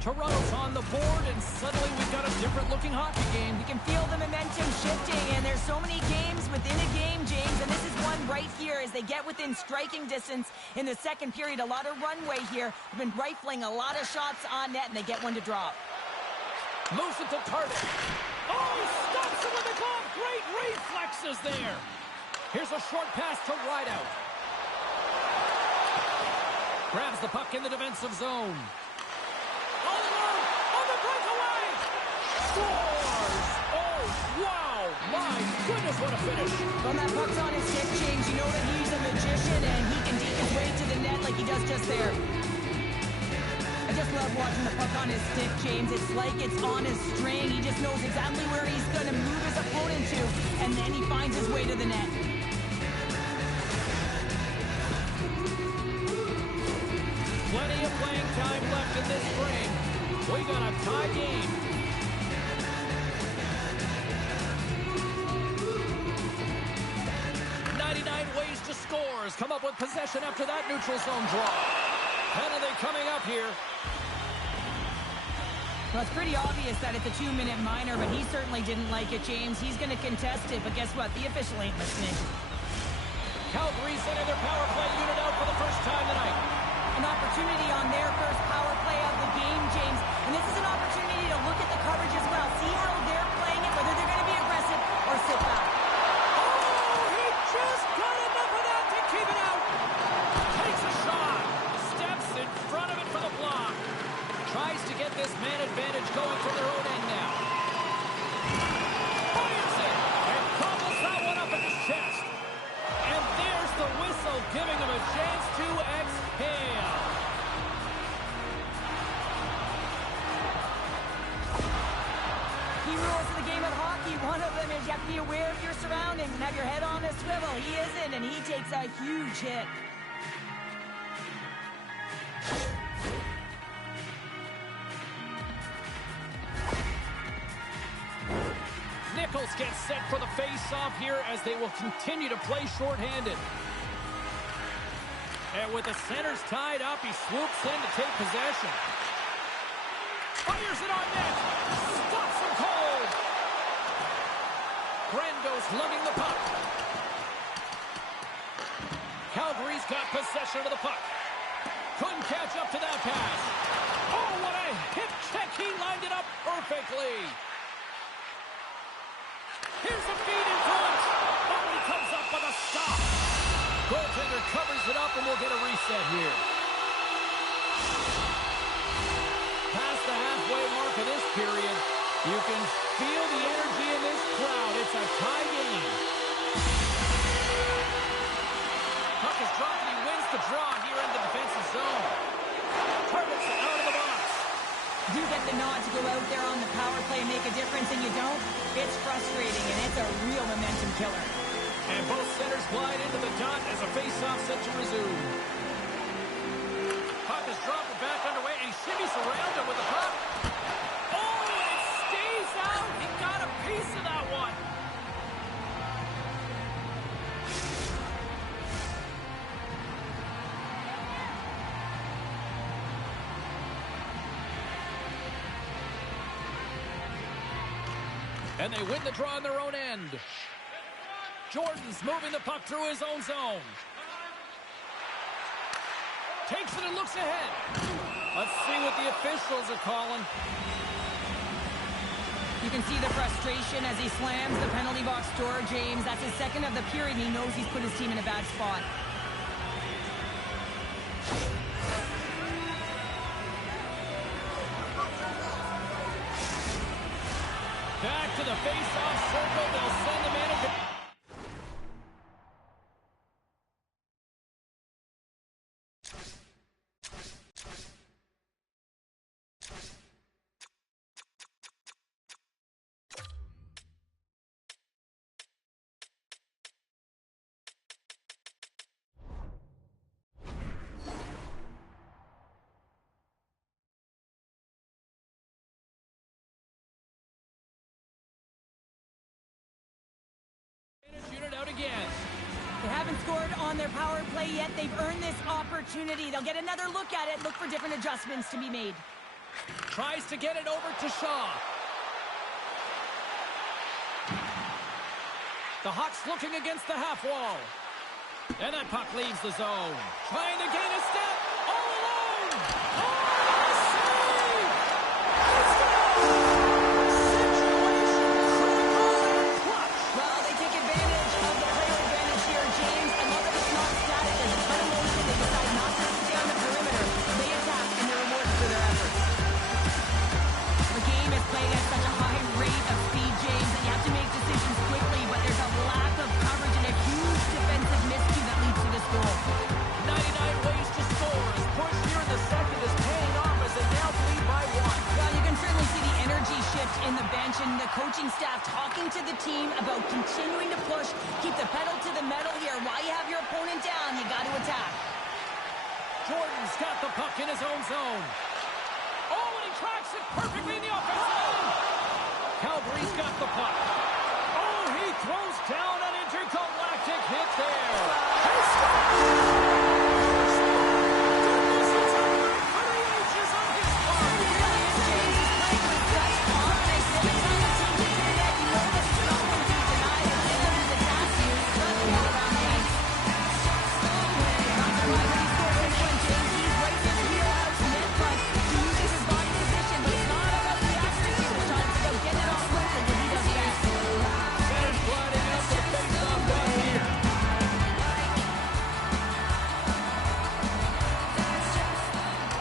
Toronto's on the board, and suddenly we've got a different-looking hockey game. You can feel the momentum shifting, and there's so many games within a game, James, and this is one right here as they get within striking distance in the second period. A lot of runway here. They've been rifling a lot of shots on net, and they get one to drop. Moves it to target. Oh, he stops it with a glove. Great reflexes there. Here's a short pass to Rideout. Grabs the puck in the defensive zone. Scores! Oh, wow! My goodness, what a finish! When that puck's on his stick, James, you know that he's a magician and he can deke his way to the net like he does just there. I just love watching the puck on his stick, James. It's like it's on his string. He just knows exactly where he's going to move his opponent to, and then he finds his way to the net. Plenty of playing time left in this frame. We got a tie game. Ways to score has come up with possession after that neutral zone draw. Penalty coming up here. Well, it's pretty obvious that it's a 2-minute minor, but he certainly didn't like it, James. He's going to contest it, but guess what? The official ain't listening. Calgary sending their power play unit out for the first time tonight. An opportunity on their first power play of the game, James. And this is an opportunity to look at the coverage as well. See how they're playing it, whether they're going to be aggressive or sit back. Just got enough of that to keep it out. Takes a shot. Steps in front of it for the block. Tries to get this man advantage going from their own end now. Fires it and cobbles that one up in his chest. And there's the whistle, giving him a chance to exhale. Key rules of the game of hockey. One of them is you have to be aware of your surroundings and have your head on a swivel. He isn't, and he takes a huge hit. Nichols gets set for the face-off here as they will continue to play shorthanded. And with the centers tied up, he swoops in to take possession. Fires it on net. Stops him cold. Brando's lugging the puck. Calgary's He's got possession of the puck. Couldn't catch up to that pass. Oh, what a hip check. He lined it up perfectly. Here's a feed in front. Oh, he comes up with a stop. Goaltender covers it up, and we'll get a reset here. Past the halfway mark of this period, you can feel the energy in this crowd. It's a tie game. Puck is dropped, and he wins the draw here in the defensive zone. Targets it out of the box. You get the nod to go out there on the power play and make a difference, and you don't. It's frustrating, and it's a real momentum killer. And both centers glide into the dot as a face-off set to resume. Puck is dropped and back underway, and he shimmies around it with the puck. Oh, it stays out. He got a piece of that one. And they win the draw on their own end. Jordan's moving the puck through his own zone. Takes it and looks ahead. Let's see what the officials are calling. You can see the frustration as he slams the penalty box door, James. That's his second of the period. He knows he's put his team in a bad spot. Back to the face-off circle. They'll send the man a... unit out again. They haven't scored on their power play yet. They've earned this opportunity. They'll get another look at it, look for different adjustments to be made. Tries to get it over to Shaw. The Hawks looking against the half wall. And that puck leaves the zone. Trying to gain a step. All alone. Oh, save! It's Well, they take advantage of the player advantage here, James. I love that it's not static. There's a ton of motion. They decide not to stay on the perimeter. They attack, and they're rewarded for their efforts. The game is played at such a high rate of speed, James, that you have to make decisions quickly, but there's a lack of coverage and a huge defensive miscue that leads to this goal. 99 ways to score. His push here in the second is paying off as they now lead by one. Well, you can certainly see the energy shift in the bench and the coaching staff talking to the team about continuing to push, keep the pedal to the metal here. While you have your opponent down, you got to attack. Jordan's got the puck in his own zone. Oh, and he tracks it perfectly in the offensive zone. Calgary's got the puck. Oh, he throws down an intergalactic hit there. He scores! Goodness, it's a win for the ages on his part. James is playing with such confidence. Every time the team gets in net, you know this is not going to be denied. It's going to attack you. Doesn't get around the ice. Not sure why he scored this one, James. He's right in the wheelhouse. Net puck. He uses his body position, but it's not about the accuracy of the shot. It's about getting it off quickly, what he does best. Center's gliding out to the face-off dot here.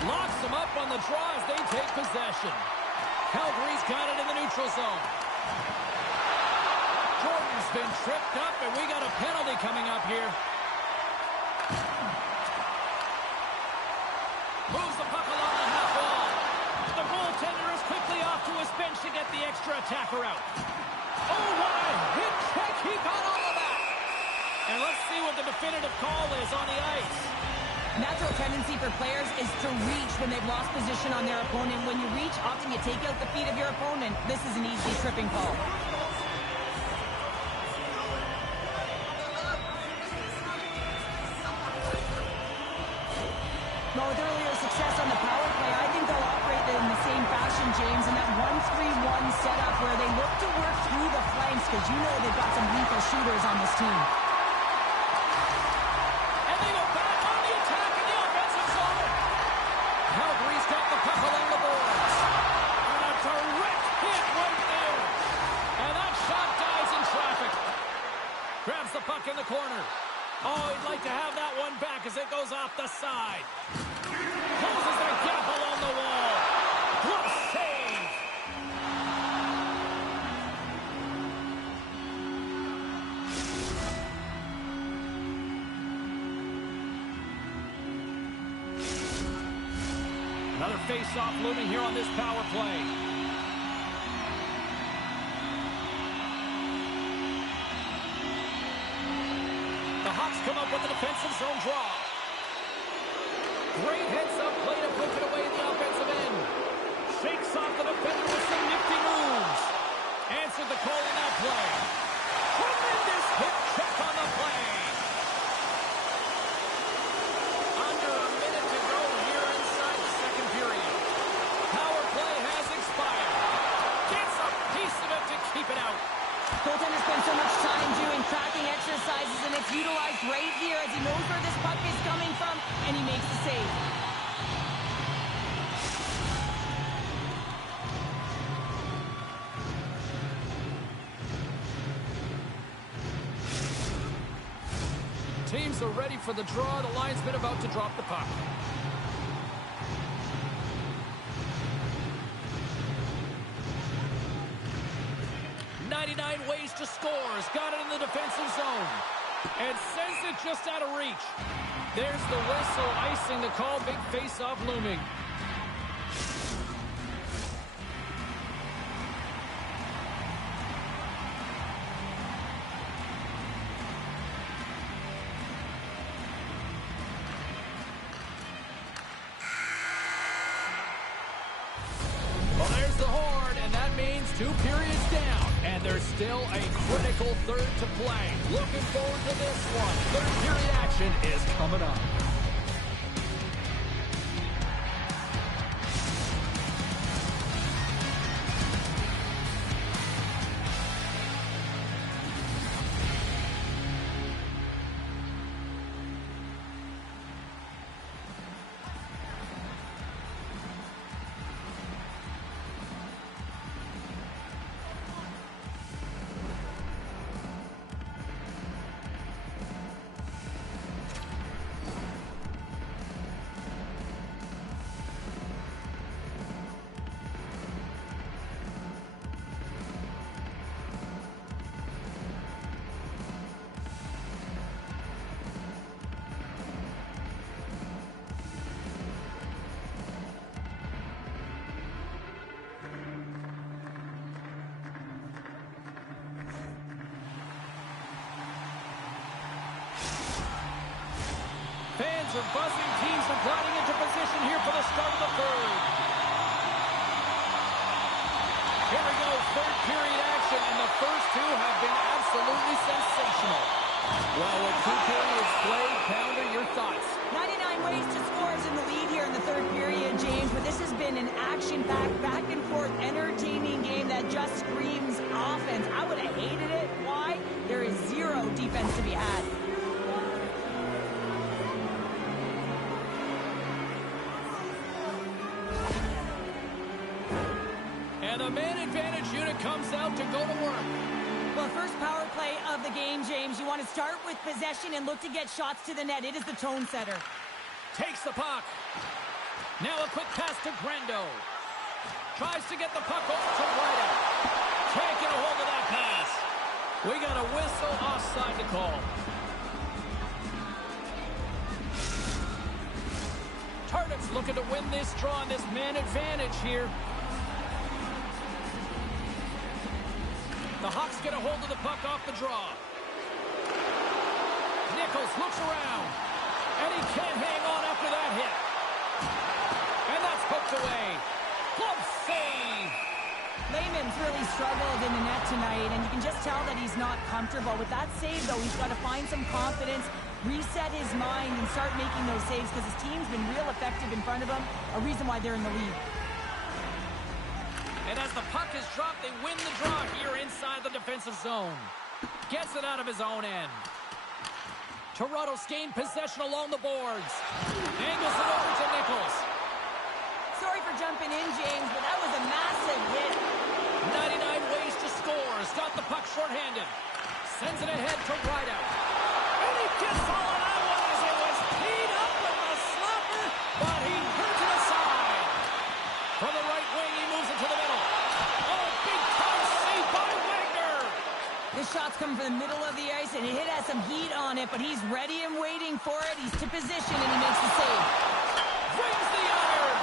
Locks them up on the draw as they take possession. Calgary's got it in the neutral zone. Jordan's been tripped up, and we got a penalty coming up here. Moves the puck along the half wall. The goaltender is quickly off to his bench to get the extra attacker out. Oh, what a hit check. He got all of that. And let's see what the definitive call is on the ice. Natural tendency for players is to reach when they've lost position on their opponent. When you reach, often you take out the feet of your opponent. This is an easy tripping call. Well, with earlier success on the power play, I think they'll operate in the same fashion, James, in that 1-3-1 setup where they look to work through the flanks because you know they've got some lethal shooters on this team. And they go back puck in the corner. Oh, he'd like to have that one back as it goes off the side. Closes the gap along the wall. Glove save. Another face-off looming here on this power play. The Hawks come up with a defensive zone draw. Great heads-up play to poke it away in the offensive end. Shakes off the defender with some nifty moves. Answered the call in that play. Tremendous hip check on the play. Under a minute to go here inside the second period. Power play has expired. Gets a piece of it to keep it out. Goaltender spends so much time doing tracking exercises, and it's utilized right here as he knows where this puck is coming from, and he makes the save. Teams are ready for the draw. The linesman about to drop the puck. Ways to score. Has got it in the defensive zone. And sends it just out of reach. There's the whistle, icing the call. Big face-off looming. Well, there's the horn, and that means 2 periods down. And there's still a critical third to play. Looking forward to this one. Third period action is coming up. Fans are buzzing. Teams are gliding into position here for the start of the third. Here we go, third period action, and the first two have been absolutely sensational. Well, with 2 periods played, Pounder, your thoughts? 99 ways to score is in the lead here in the third period, James, but this has been an action-packed, back-and-forth, entertaining game that just screams offense. I would have hated it. Why? There is zero defense to be had. And the man advantage unit comes out to go to work. Well, first power play of the game, James. You want to start with possession and look to get shots to the net. It is the tone setter. Takes the puck. Now a quick pass to Grendo. Tries to get the puck over to Ryder. Can't get a hold of that pass. We got a whistle offside to call. Tardif's looking to win this draw on this man advantage here. The Hawks get a hold of the puck off the draw. Nichols looks around. And he can't hang on after that hit. And that's poked away. Glove save. Lehman's really struggled in the net tonight, and you can just tell that he's not comfortable. With that save, though, he's got to find some confidence, reset his mind, and start making those saves because his team's been real effective in front of him, a reason why they're in the lead. And as the puck is dropped, they win the draw here inside the defensive zone. Gets it out of his own end. Toronto's gained possession along the boards. Angles it over to Nichols. Sorry for jumping in, James, but that was a massive hit. 99 ways to score. Has got the puck shorthanded. Sends it ahead to Rideout. from the middle of the ice, and it has some heat on it, but he's ready and waiting for it. He's to position, and he makes the save. Brings the iron.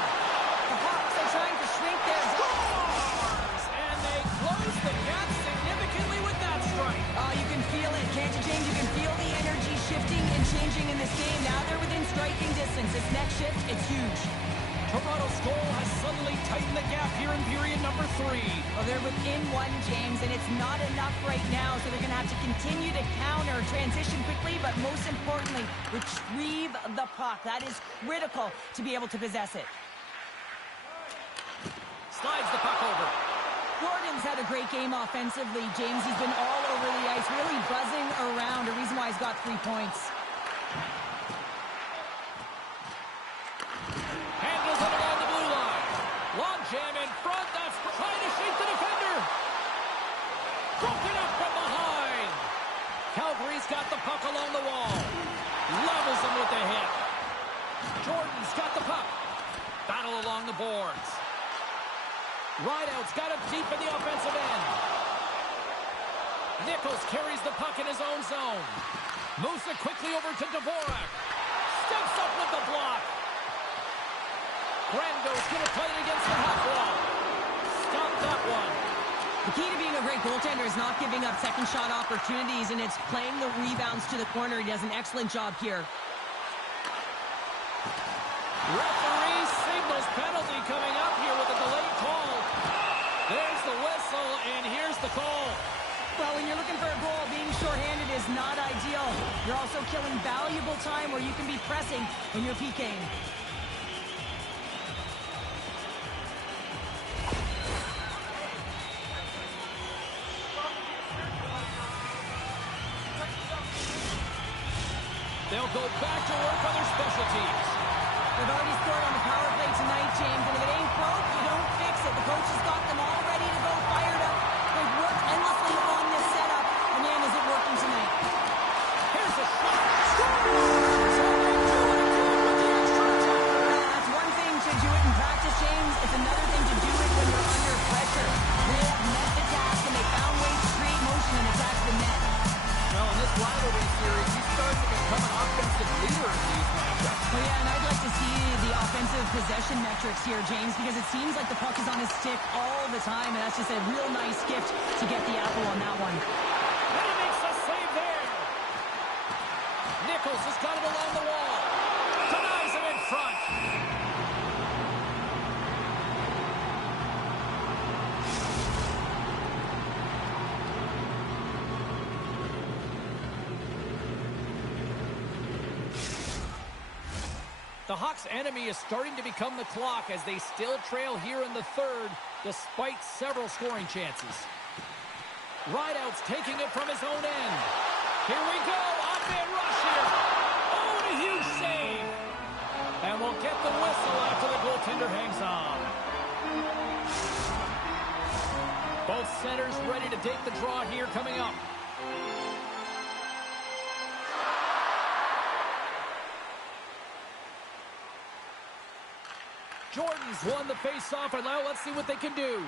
The Hawks are trying to shrink their zone. Scores! And they close the gap significantly with that strike. Oh, you can feel it, can't you, James? You can feel the energy shifting and changing in this game. Now they're within striking distance. This next shift, it's huge. Toronto's goal has suddenly tightened the gap here in period number 3. Well, they're within one, James, and it's not enough right now, so they're going to have to continue to counter, transition quickly, but most importantly, retrieve the puck. That is critical to be able to possess it. Slides the puck over. Gordon's had a great game offensively, James. He's been all over the ice, really buzzing around, a reason why he's got 3 points. Handles it along the blue line. Long jam in front. That's trying to shake the defender. Broken up from behind. Calgary's got the puck along the wall. Levels him with the hit. Jordan's got the puck. Battle along the boards. Rideout's got it deep in the offensive end. Nichols carries the puck in his own zone. Moves it quickly over to Dvorak. Steps up with the block. Brando's going to play it against the half wall. Stop that one. The key to being a great goaltender is not giving up second shot opportunities, and it's playing the rebounds to the corner. He does an excellent job here. Referee signals penalty coming up here with a delayed call. There's the whistle, and here's the call. Well, when you're looking for a goal, being shorthanded is not ideal. You're also killing valuable time where you can be pressing when you're PKing. They'll go back to work on their special teams. They've already scored on the power play tonight, James, and if it ain't broke, you don't fix it. The coach has got them all ready to go, fired up. They've worked endlessly on this setup, and man, is it working tonight. Here's a shot. Scores! So they do it again with the extra attacker. That's one thing to do it in practice, James. It's another thing to do it when you're under pressure. They have met the task, and they found ways to create motion and attack the net. Well, in this rivalry series, he's starting to become an offensive leader in these matchups. Well, yeah, and I'd like to see the offensive possession metrics here, James, because it seems like the puck is on his stick all the time, and that's just a real nice gift to get the apple on that one. And he makes a save there. Nichols has got it along the wall. Denies him in front. The Hawks' enemy is starting to become the clock as they still trail here in the third, despite several scoring chances. Rideout's taking it from his own end. Here we go, up-in rush here. Oh, and a huge save. And we'll get the whistle after the goaltender hangs on. Both centers ready to take the draw here coming up. Jordan's won the face-off, and now let's see what they can do.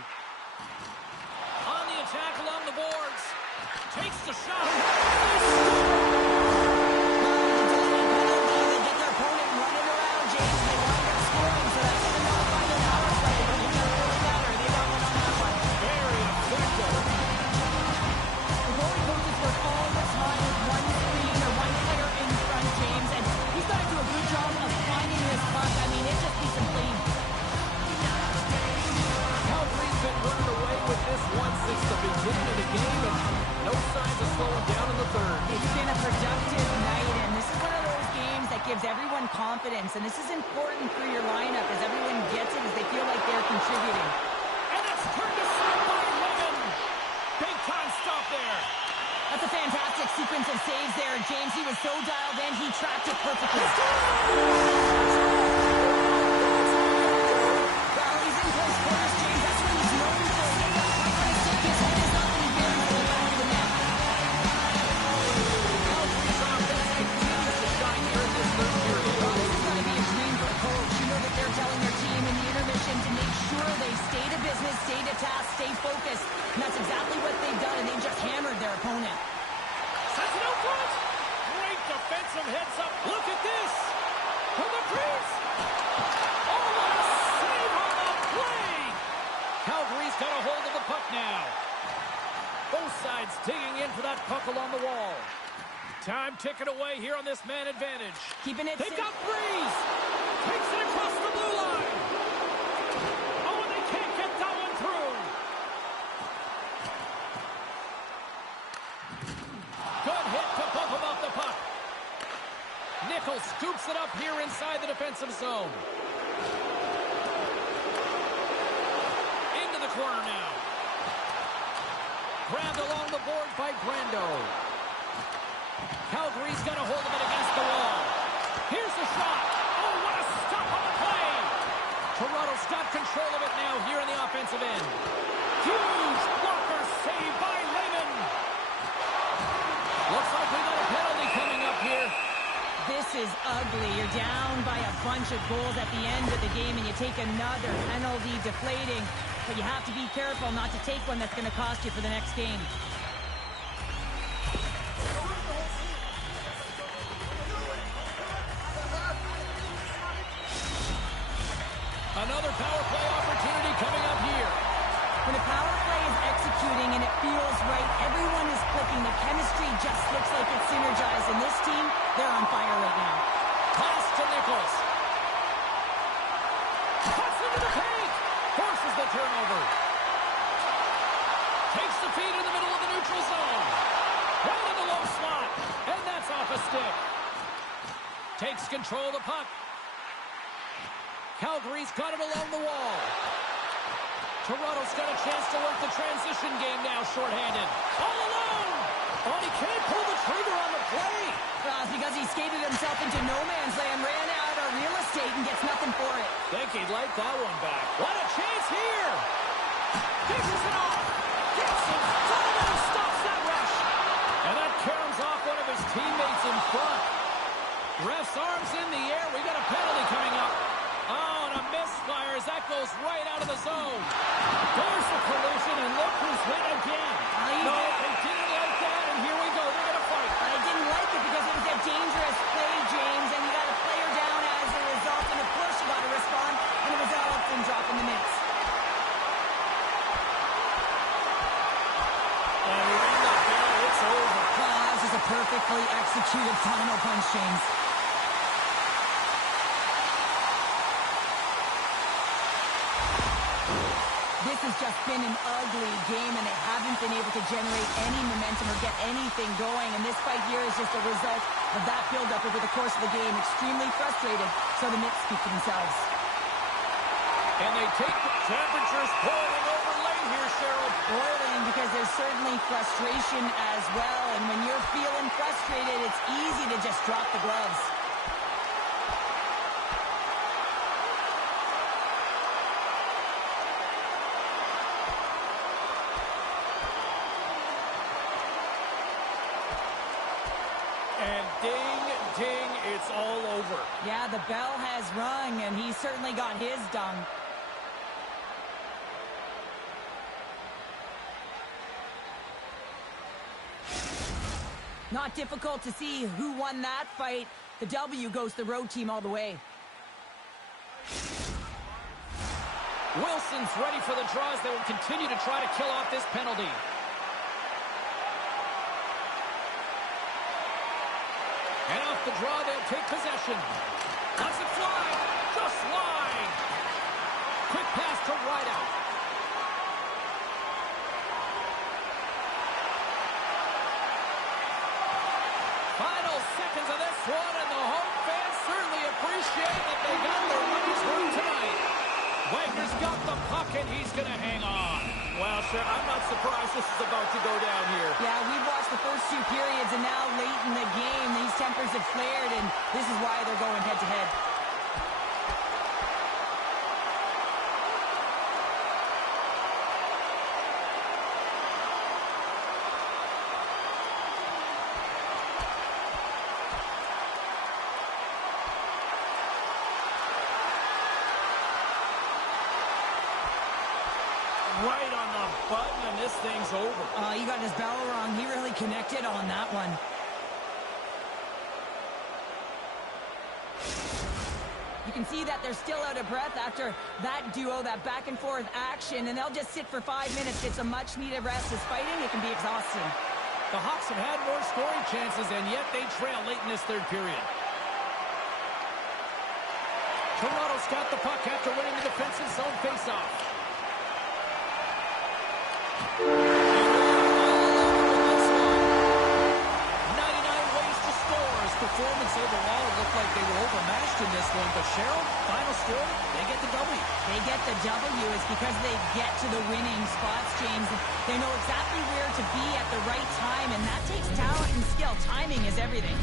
On the attack along the boards. Takes the shot. They get their opponent running around, James. They wind up scoring, so that's going to nullify their power play. But it doesn't really matter. They got one on that one. Very effective. The goalie coaches work all the time with one screen or one player in front, James, and he's got to do a good job of finding this puck. I mean, it's just piece of clean. Calgary's been running away with this one since the beginning of the game, and no signs of slowing down in the third. It's been a productive night, and this is one of those games that gives everyone confidence, and this is important for your lineup as everyone gets it as they feel like they're contributing. And it's turned aside by Logan. Big time stop there. That's a fantastic sequence of saves there, James. He was so dialed in, he tracked it perfectly. Well, he's in close quarters, James. That's what he's known for. He's got quite a stick. His head is not going to be very good under the net. Calgary's offense continues to shine here in this third period. Well, this is going to be a dream for a coach. You know that they're telling their team in the intermission to make sure they stay to business, stay to task, stay focused. And that's exactly what they've done, and they've just hammered their opponent. Has it out front. Great defensive heads-up. Look at this. From the crease. Oh, what a save on the play. Calgary's got a hold of the puck now. Both sides digging in for that puck along the wall. Time ticking away here on this man advantage. Keeping it. They've got Breeze. Takes it across the blue line. Oh, and they can't get that one through. Good hit to bump him off the puck. Nichols scoops it up here inside the defensive zone. Into the corner now. Grabbed along the board by Brando. Calgary's got a hold of it against the wall. Here's the shot. Oh, what a stop on the play. Toronto's got control of it now here in the offensive end. Huge blocker save by Lehman. Looks like we got a penalty coming up here. This is ugly. You're down by a bunch of goals at the end of the game, and you take another penalty, deflating. But you have to be careful not to take one that's going to cost you for the next game. Another power play opportunity coming up here. When a power play is executing and it feels right, everyone is clicking. The chemistry just looks like it's synergized. And this team, they're on fire right now. Pass to Nichols. Cuts into the paint. Forces the turnover. Takes the feed in the middle of the neutral zone. Right in the low slot. And that's off a stick. Takes control of the puck. Calgary's got it along the wall. Toronto's got a chance to work the transition game now, shorthanded. All alone! Oh, he can't pull the trigger on the play. Well, it's because he skated himself into no man's land, ran out of real estate, and gets nothing for it. Think he'd like that one back. What a chance here! Dishes it off! Gibson! Donovan stops that rush! And that caroms off one of his teammates in front. Ref's arms in the air. We got a penalty coming up. Oh, and a misfire as that goes right out of the zone. There's the collision, and look who's hit again. No, they didn't like that, and here we go. They're going to fight. I didn't like it because it was a dangerous play, James, and you got a player down as a result, and of course you got to respond, and it results in dropping the mitts. And ring the bell, it's over. That was just a perfectly executed final punch, James. This has just been an ugly game, and they haven't been able to generate any momentum or get anything going. And this fight here is just a result of that buildup over the course of the game. Extremely frustrated, so the mitts speak for themselves. And they take the temperatures boiling over late here, Cheryl. Boiling because there's certainly frustration as well. And when you're feeling frustrated, it's easy to just drop the gloves. And ding, ding, it's all over. Yeah, the bell has rung, and he certainly got his dung. Not difficult to see who won that fight. The W goes the road team all the way. Wilson's ready for the draws. They will continue to try to kill off this penalty. And off the draw, they'll take possession. Lets it fly. Just wide. Quick pass to Rideout. Final seconds of this one, and the home fans certainly appreciate that they got their money's worth tonight. Wagner's got the puck, and he's going to hang on. Well, sure, I'm not surprised this is about to go down here. Yeah, we've watched the first two periods, and now late in the game, these tempers have flared, and this is why they're going head-to-head. Right on the button, and this thing's over. You got his bell wrong. He really connected on that one. You can see that they're still out of breath after that duo, that back and forth action, and they'll just sit for 5 minutes, get some much needed rest. As fighting, it can be exhausting. The Hawks have had more scoring chances, and yet they trail late in this third period. Toronto's got the puck after winning the defensive zone faceoff. 99 ways to score. His performance overall looked like they were overmatched in this one. But Cheryl, final score, they get the W. They get the W is because they get to the winning spots, James. They know exactly where to be at the right time, and that takes talent and skill. Timing is everything.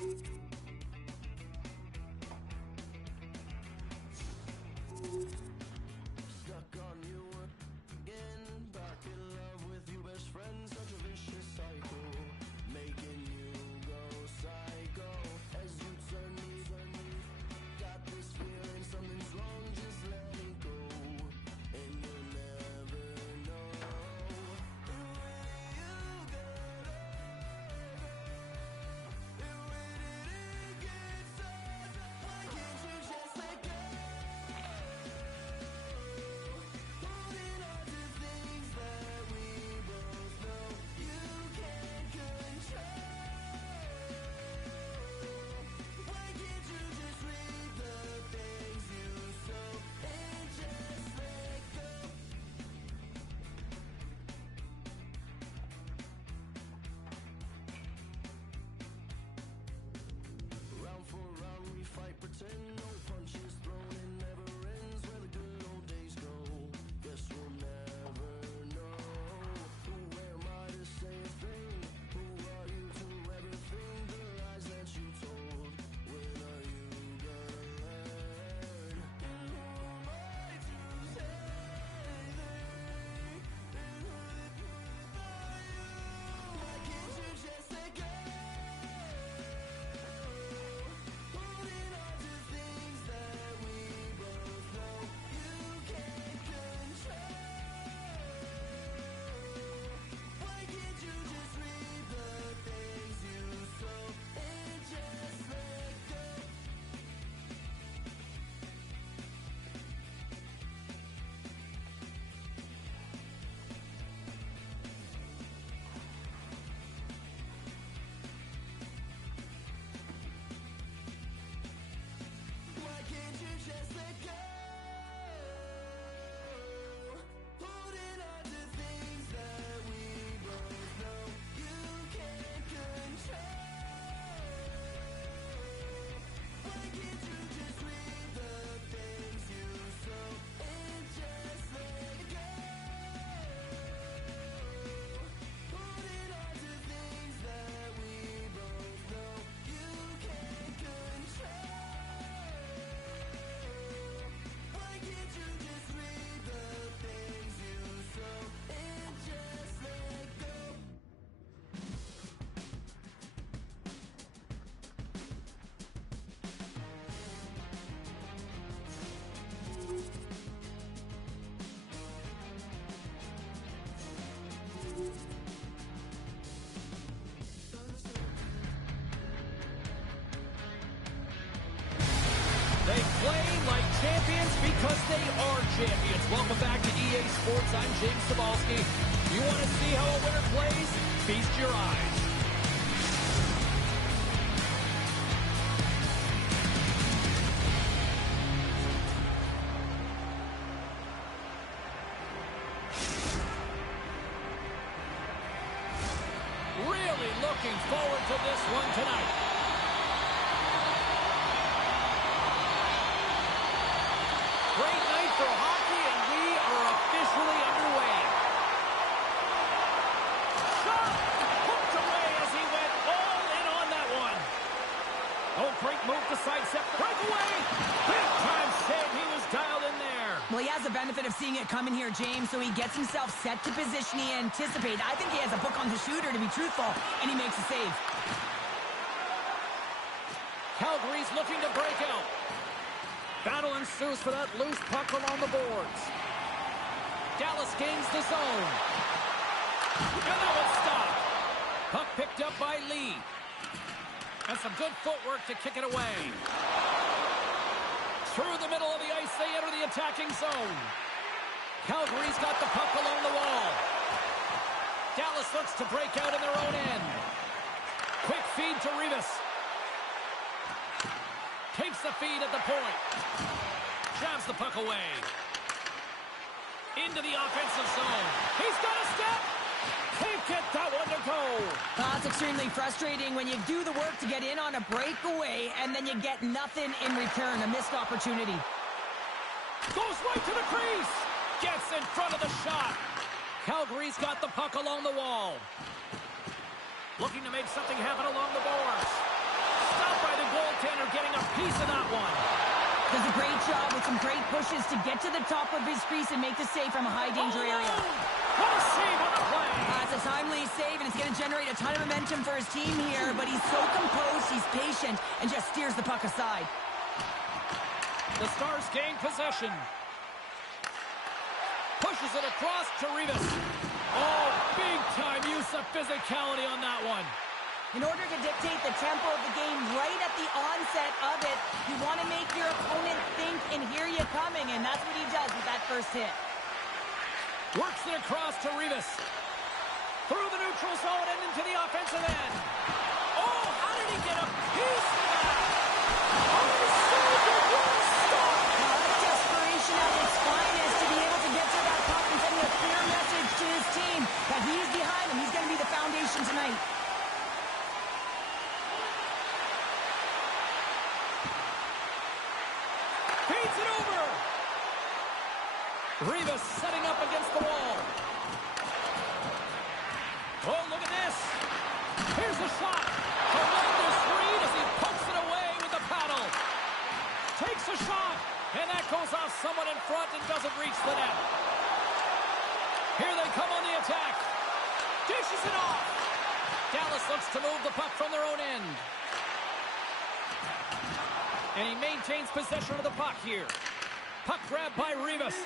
Stuck on you again, back in love with you, best friend, such a vicious cycle, making you go psycho as you turn me. Got this feeling something's wrong, just let me go, and you'll never know. And when you get over, and when it gets hard, why can't you just let go? Holding on to things that we both know you can't control. Why can't you just read the things you sow and just let go? Round for round we fight, pretend no punches thrown, it never ends. Where the good old days go, guess we'll never know. Who am I to say a thing? Who are you to ever think the lies that you told? When are you gonna learn? And who am I to say anything? And who am I? Why can't you just let go? Holding on to things that we both know you can't control. Why can't you just read the things you sow and just let go? Why can't you just let go? Holding on to things that we both know you can't control. Why can't you just read the things you sow and just let go? Holding on to things that we both know you can't control. Why can't you just read the things you sow and just let go? They play like champions because they are champions. Welcome back to EA Sports. I'm James Cebulski. You want to see how a winner plays? Feast your eyes. Really looking forward to this one tonight. Great night for hockey, and we are officially underway. Shot! Hooked away as he went all in on that one. Oh, great move to sidestep. Breakaway! Big time save. He was dialed in there. Well, he has the benefit of seeing it coming here, James, so he gets himself set to position he anticipated. I think he has a book on the shooter, to be truthful, and he makes a save. Calgary's looking to break out. Battle ensues for that loose puck along the boards. Dallas gains the zone. And that was stopped. Puck picked up by Lee. And some good footwork to kick it away. Through the middle of the ice, they enter the attacking zone. Calgary's got the puck along the wall. Dallas looks to break out in their own end. Quick feed to Rivas. Takes the feed at the point. Jabs the puck away. Into the offensive zone. He's got a step. Can't get that one to go. It's extremely frustrating when you do the work to get in on a breakaway and then you get nothing in return, a missed opportunity. Goes right to the crease. Gets in front of the shot. Calgary's got the puck along the wall. Looking to make something happen along the boards. goaltender getting a piece of that one. Does a great job with some great pushes to get to the top of his crease and make the save from a high-danger area. What a save on the play. It's a timely save, and it's going to generate a ton of momentum for his team here, but he's so composed, he's patient, and just steers the puck aside. The Stars gain possession. Pushes it across to Rivas. Oh, big-time use of physicality on that one. In order to dictate the tempo of the game right at the onset of it, you want to make your opponent think and hear you coming, and that's what he does with that first hit. Works it across to Rivas. Through the neutral zone and into the offensive end. Oh, how did he get a piece of that? Oh, he's so good. What a stop. Desperation at its finest to be able to get to that puck and send a clear message to his team that he's behind him. He's going to be the foundation tonight. Feeds it over. Rivas setting up against the wall. Oh, look at this. Here's a shot. Tremendous read as he pokes it away with the paddle. Takes a shot. And that goes off someone in front and doesn't reach the net. Here they come on the attack. Dishes it off. Dallas looks to move the puck from their own end. And he maintains possession of the puck here. Puck grab by Rivas.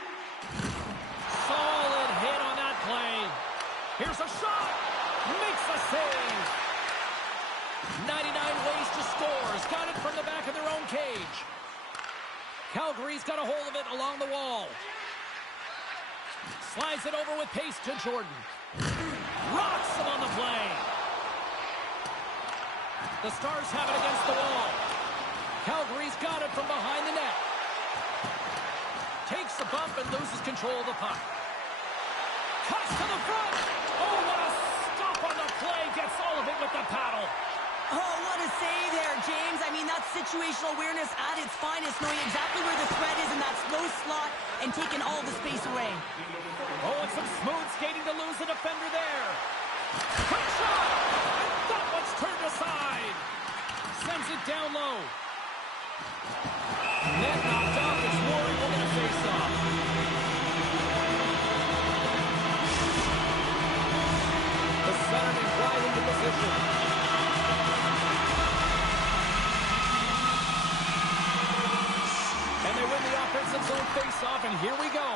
Solid hit on that play. Here's a shot. Makes a save. 99 ways to score. Has got it from the back of their own cage. Calgary's got a hold of it along the wall. Slides it over with pace to Jordan. Rocks him on the play. The Stars have it against the wall. Calgary's got it from behind the net. Takes a bump and loses control of the puck. Cuts to the front. Oh, what a stop on the play. Gets all of it with the paddle. Oh, what a save there, James. I mean, that's situational awareness at its finest, knowing exactly where the threat is in that slow slot and taking all the space away. Oh, and some smooth skating to lose the defender there. Quick shot! And that one's turned aside. Sends it down low. Net knocked off. It's Rory will get a face-off. The centerman right into position. And they win the offensive zone face-off, and here we go.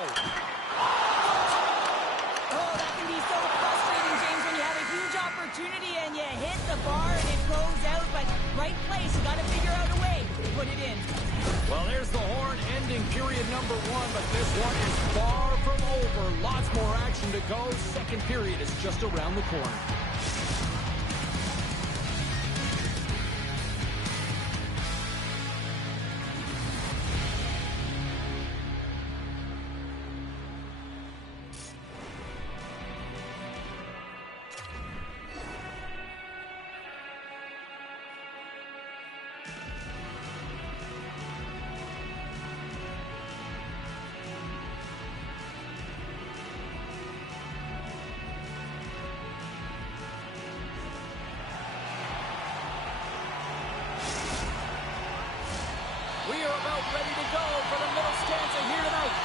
Oh, that can be so frustrating, James, when you have a huge opportunity and you hit the bar and it goes out, but right place, you got to figure out a way to put it in. Well, there's the horn ending period number 1, but this one is far from over. Lots more action to go. Second period is just around the corner. We are about ready to go for the middle stanza here tonight.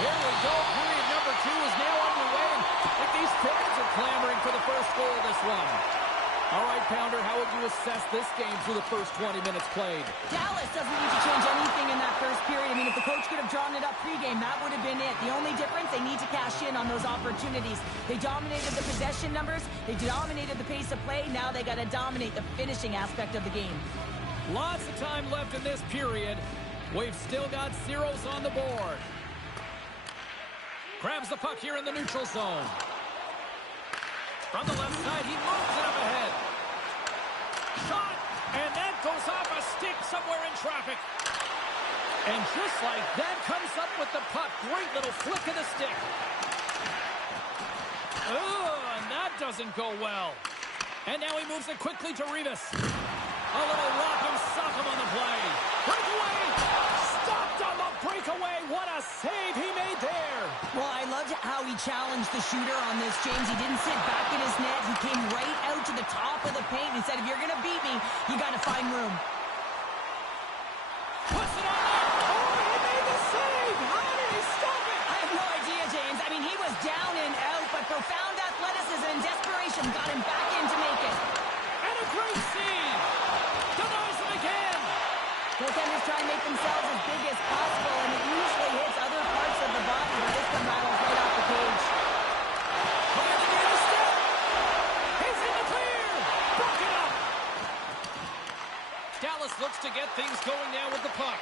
Here we go. Period number 2 is now underway. And these fans are clamoring for the first goal of this one. All right, Pounder, how would you assess this game through the first 20 minutes played? Dallas doesn't need to change anything in that first period. I mean, if the coach could have drawn it up pregame, that would have been it. The only difference, they need to cash in on those opportunities. They dominated the possession numbers. They dominated the pace of play. Now they got to dominate the finishing aspect of the game. Lots of time left in this period. We've still got zeros on the board. Grabs the puck here in the neutral zone. From the left side, he moves it up ahead. Shot, and that goes off a stick somewhere in traffic. And just like that, comes up with the puck. Great little flick of the stick. Oh, and that doesn't go well. And now he moves it quickly to Rivas. A little rock and sock him on the play. Breakaway! Stopped on the breakaway. What a save he made there. Well, I loved how he challenged the shooter on this, James. He didn't sit back in his net. He came right out to the top of the paint and said, if you're going to beat me, you got to find room. Puts it on there. Oh, he made the save. How did he stop it? I have no idea, James. I mean, he was down and out, but profound athleticism and desperation got him back in to make it. And a great save. Denies him again. Goaltenders try and make themselves as big as possible, and it usually hits other parts of the body, but this one rattles right off the cage. Behind the other step. He's in the clear. Broken up. Dallas looks to get things going now with the puck.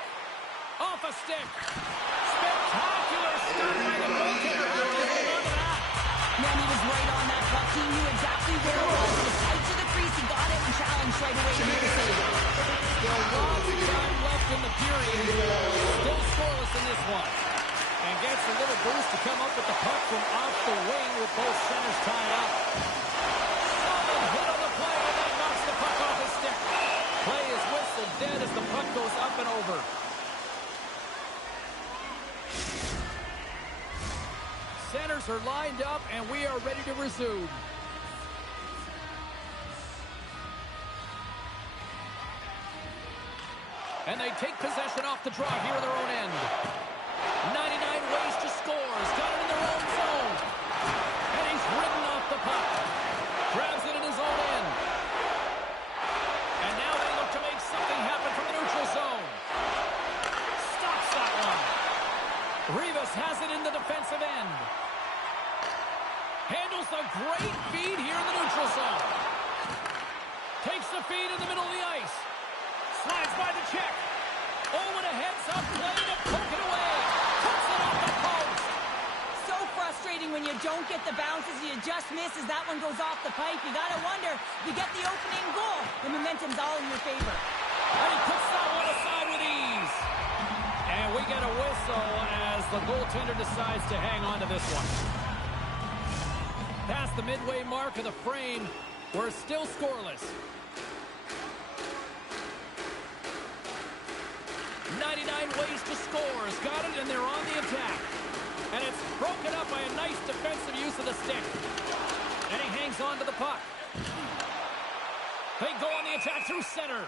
Off a stick. Spectacular stop by the goaltender. How did he hold on to that? Man, he was right on that puck. He knew exactly where it was. He was tight to the crease. He got it and challenged right away to make a save. Still lots of time left in the period. Still scoreless in this one. And gets a little boost to come up with the puck from off the wing with both centers tied up. Solid hit on the play, and that knocks the puck off his stick. Play is whistled dead as the puck goes up and over. Centers are lined up, and we are ready to resume. And they take possession off the draw here in their own end. 99 ways to score. He's got it in their own zone. And he's ridden off the puck. Grabs it in his own end. And now they look to make something happen from the neutral zone. Stops that one. Rivas has it in the defensive end. Handles a great feed here in the neutral zone. Takes the feed in the middle of the ice. Slides by the check. Oh, and a heads-up play to poke it away. Puts it off the post. So frustrating when you don't get the bounces. You just miss as that one goes off the pipe. You got to wonder, if you get the opening goal, the momentum's all in your favor. And he puts that one aside with ease. And we get a whistle as the goaltender decides to hang on to this one. Past the midway mark of the frame, we're still scoreless. 99 ways to score. Has got it, and they're on the attack. And it's broken up by a nice defensive use of the stick. And he hangs on to the puck. They go on the attack through center.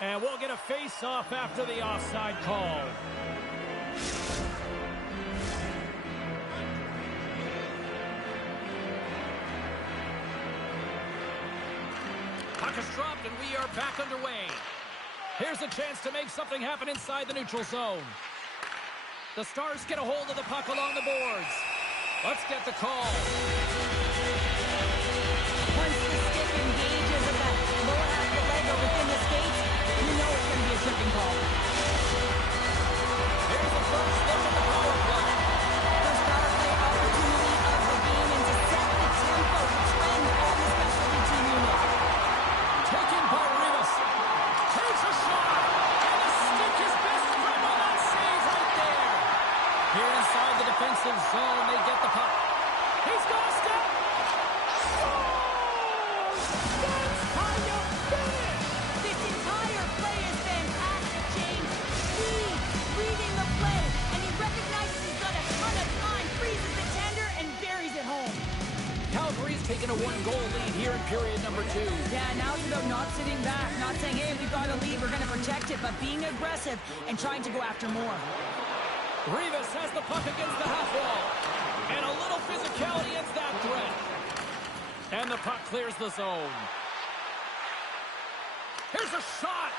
And we'll get a face-off after the offside call. Puck is dropped, and we are back underway. Here's a chance to make something happen inside the neutral zone. The Stars get a hold of the puck along the boards. Let's get the call. Once the stick engages at that lower half of the leg or within the skates, you know it's going to be a tripping call. Here's the first look at the power play. First power play opportunity of the game, and to set the tempo, the trend on the specialty team unit. Taken by Rivas. Takes a shot. And the stick is best friend on that save right there. Here inside the defensive zone, they get the puck. He's got a step. Scores! That's how you finish. This entire play is fantastic, James. Reading the play, and he recognizes he's got a ton of time, freezes the tender, and buries it home. Calgary's taken a one-goal lead here in period number 2. Yeah, now it's about not sitting back, not saying, hey, we've got a lead, we're going to protect it, but being aggressive and trying to go after more. Rivas has the puck against the half wall. And a little physicality ends that threat. And the puck clears the zone. Here's a shot.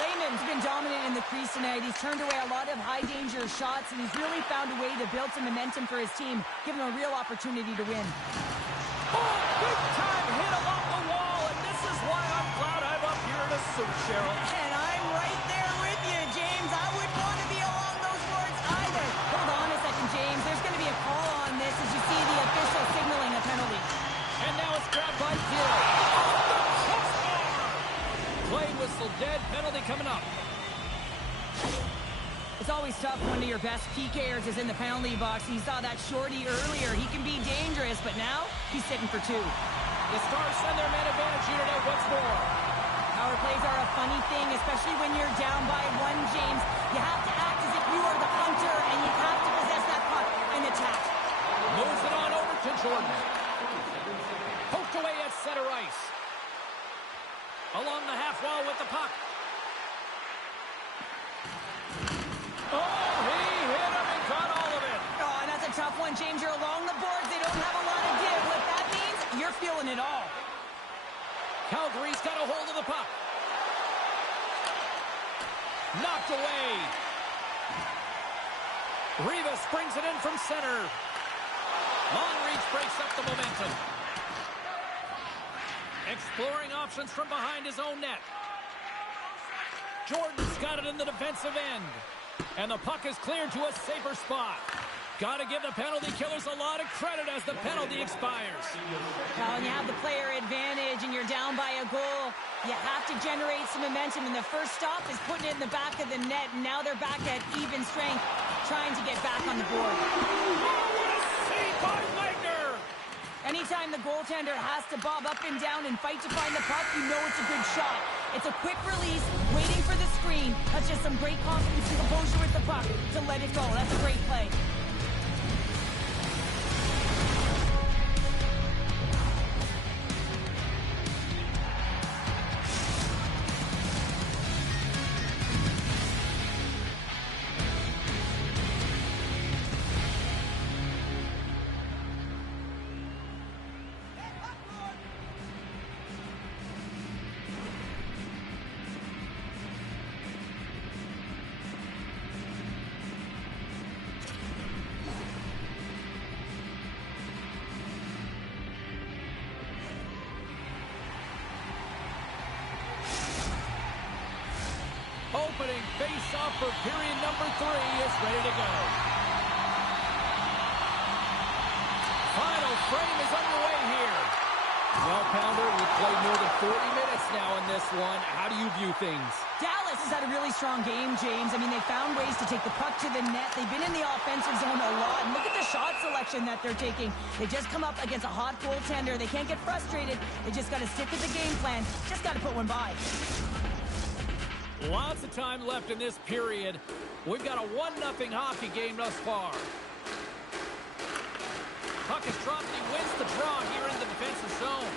Lehman's been dominant in the crease tonight. He's turned away a lot of high-danger shots, and he's really found a way to build some momentum for his team, giving him a real opportunity to win. Oh, big-time hit along the wall, and this is why I'm glad I'm up here in a suit, Cheryl. And I'm right there with you, James. I wouldn't want to be along those boards either. Hold on a second, James. There's going to be a call on this as you see the official signaling a penalty. And now it's grabbed by Gill. Play whistle dead, penalty coming up. It's always tough when one of your best PKers is in the penalty box. You saw that shorty earlier. He can be dangerous, but now he's sitting for 2. The Stars send their man advantage unit out once more. Power plays are a funny thing, especially when you're down by 1, James. You have to act as if you are the hunter, and you have to possess that puck and attack. Moves Rivas brings it in from center. Long reach breaks up the momentum. Exploring options from behind his own net. Jordan's got it in the defensive end. And the puck is cleared to a safer spot. Got to give the penalty killers a lot of credit as the penalty expires. Well, when you have the player advantage and you're down by a goal, you have to generate some momentum. And the first stop is putting it in the back of the net. And now they're back at even strength, trying to get back on the board. Oh, what a save by Wagner! Anytime the goaltender has to bob up and down and fight to find the puck, you know it's a good shot. It's a quick release, waiting for the screen. That's just some great confidence and composure with the puck to let it go. That's a great play. Opening face-off for period number 3 is ready to go. Final frame is underway here. Well, Pounder, we've played more than 40 minutes now in this one. How do you view things? Dallas has had a really strong game, James. I mean, they found ways to take the puck to the net. They've been in the offensive zone a lot. And look at the shot selection that they're taking. They just come up against a hot goaltender. They can't get frustrated. They just got to stick with the game plan. Just got to put one by. Lots of time left in this period. We've got a 1-0 hockey game thus far. Puck is dropped and he wins the draw here in the defensive zone.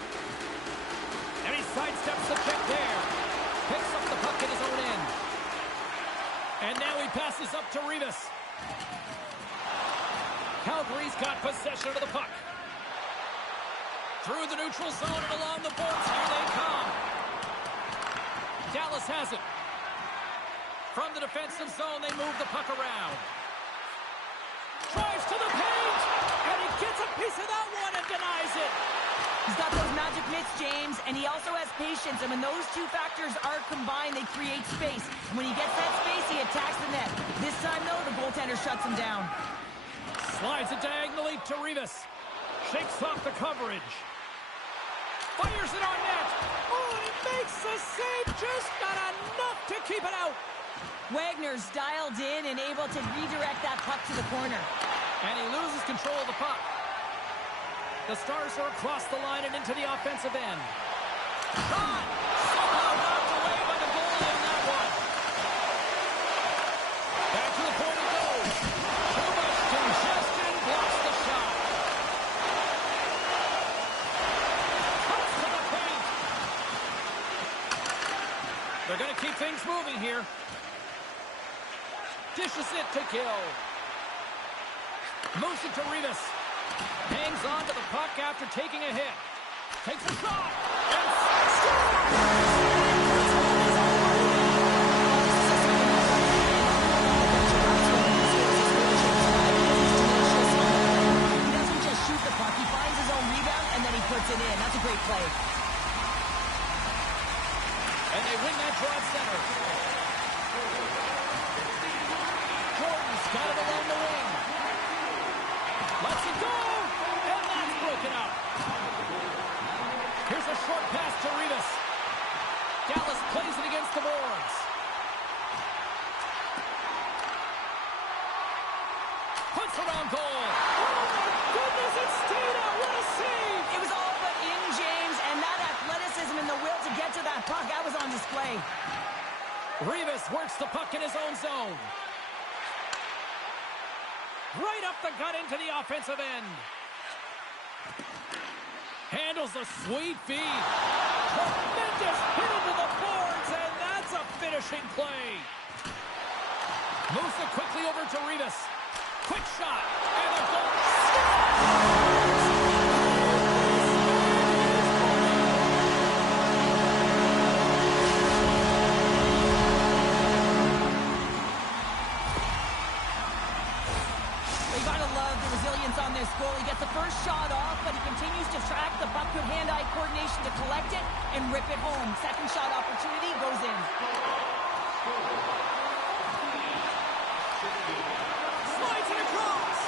And he sidesteps the pick there. Picks up the puck in his own end. And now he passes up to Rivas. Calgary's got possession of the puck. Through the neutral zone and along the boards. Here they come. Dallas has it. From the defensive zone, they move the puck around. Drives to the paint, and he gets a piece of that one and denies it. He's got those magic mitts, James, and he also has patience. And when those two factors are combined, they create space. And when he gets that space, he attacks the net. This time, though, the goaltender shuts him down. Slides it diagonally to Rivas. Shakes off the coverage. Fires it on net. Oh, and he makes the save, just not enough to keep it out. Wagner's dialed in and able to redirect that puck to the corner. And he loses control of the puck. The Stars are across the line and into the offensive end. Shot! Somehow knocked away by the goalie on that one. Back to the point it goes. Too much congestion, blocks the shot. Cuts to the paint. They're going to keep things moving here. Dishes it to Chel. Moves it to Rivas. Hangs on to the puck after taking a hit. Takes a shot. And scores! He doesn't just shoot the puck. He finds his own rebound, and then he puts it in. That's a great play. And they win that draw at center. Got it along the wing. Lets it go. And that's broken up. Here's a short pass to Rivas. Dallas plays it against the boards. Puts it on goal. Oh, my goodness, it's stayed out. What a save. It was all but in, James, and that athleticism and the will to get to that puck, that was on display. Rivas works the puck in his own zone. Right up the gut into the offensive end. Handles a sweet feed. Tremendous hit into the boards, and that's a finishing play. Moves it quickly over to Rivas. Quick shot, and a goal. You gotta love the resilience on this goal. He gets the first shot off, but he continues to track the puck with hand-eye coordination to collect it and rip it home. Second shot opportunity goes in. Slides it across.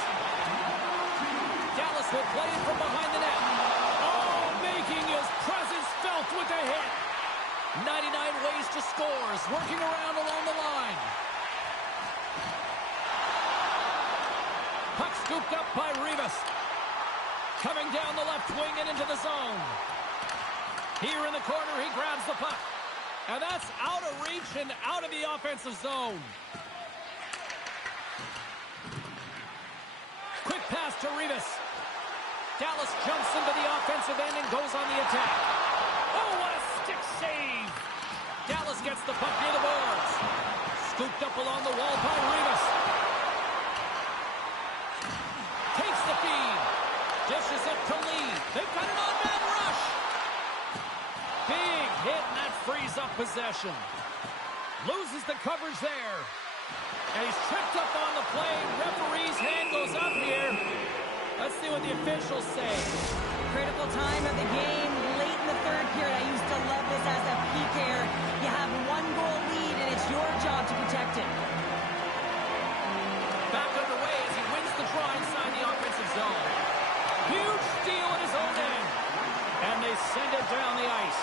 Dallas will play it from behind the net. Oh, making his presence felt with the hit. 99 ways to score, working around along the line. Puck scooped up by Rivas. Coming down the left wing and into the zone. Here in the corner, he grabs the puck. And that's out of reach and out of the offensive zone. Quick pass to Rivas. Dallas jumps into the offensive end and goes on the attack. Oh, what a stick save! Dallas gets the puck near the boards. Scooped up along the wall by Rivas. Takes the feed. Dishes it to Lee. They've got an on-man rush. Big hit, and that frees up possession. Loses the coverage there. And he's tripped up on the play. Referee's hand goes up here. Let's see what the officials say. Critical time of the game, late in the third period. I used to love this as a PKer. You have one goal lead, and it's your job to protect it. Back underway as he wins the draw inside the offensive zone. Huge steal at his own end. And they send it down the ice.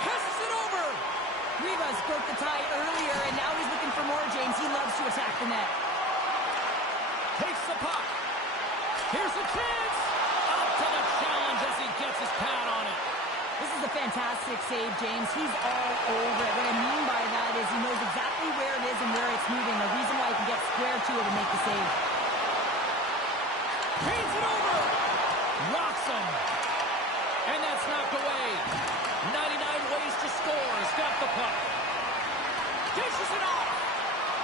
Passes it over. Rivas broke the tie earlier, and now he's looking for more, James. He loves to attack the net. Takes the puck. Here's a chance. Up to the challenge as he gets his pad on it. This is a fantastic save, James. He's all over it. What I mean by that is he knows exactly where it is and where it's moving. The reason why he can get square to it and make the save. Paints it over. Rocks him. And that's knocked away. 99 ways to score. Has got the puck. Dishes it off.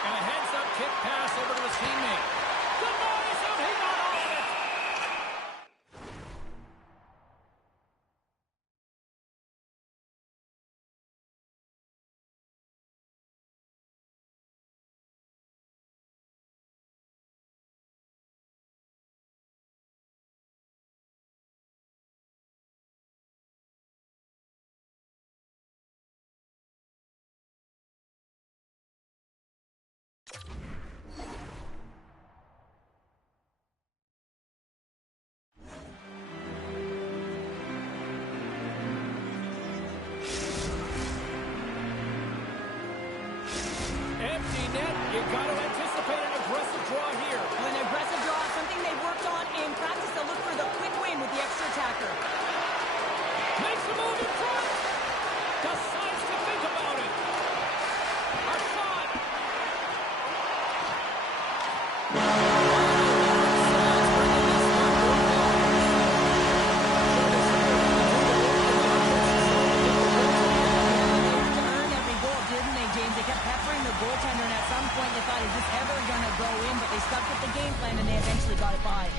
And a heads-up kick pass over to his teammate. Denies him. He got all of it. Empty net. You got to anticipate an aggressive draw here. An aggressive draw, something they worked on in practice. They'll look for the quick win with the extra attacker. Makes a move in front. Decides to think about it. A shot. To earn every goal, didn't they, James? They kept peppering the goaltender, and at some point they thought, is this ever going to go in? But they stuck with the game plan, and they eventually got it by.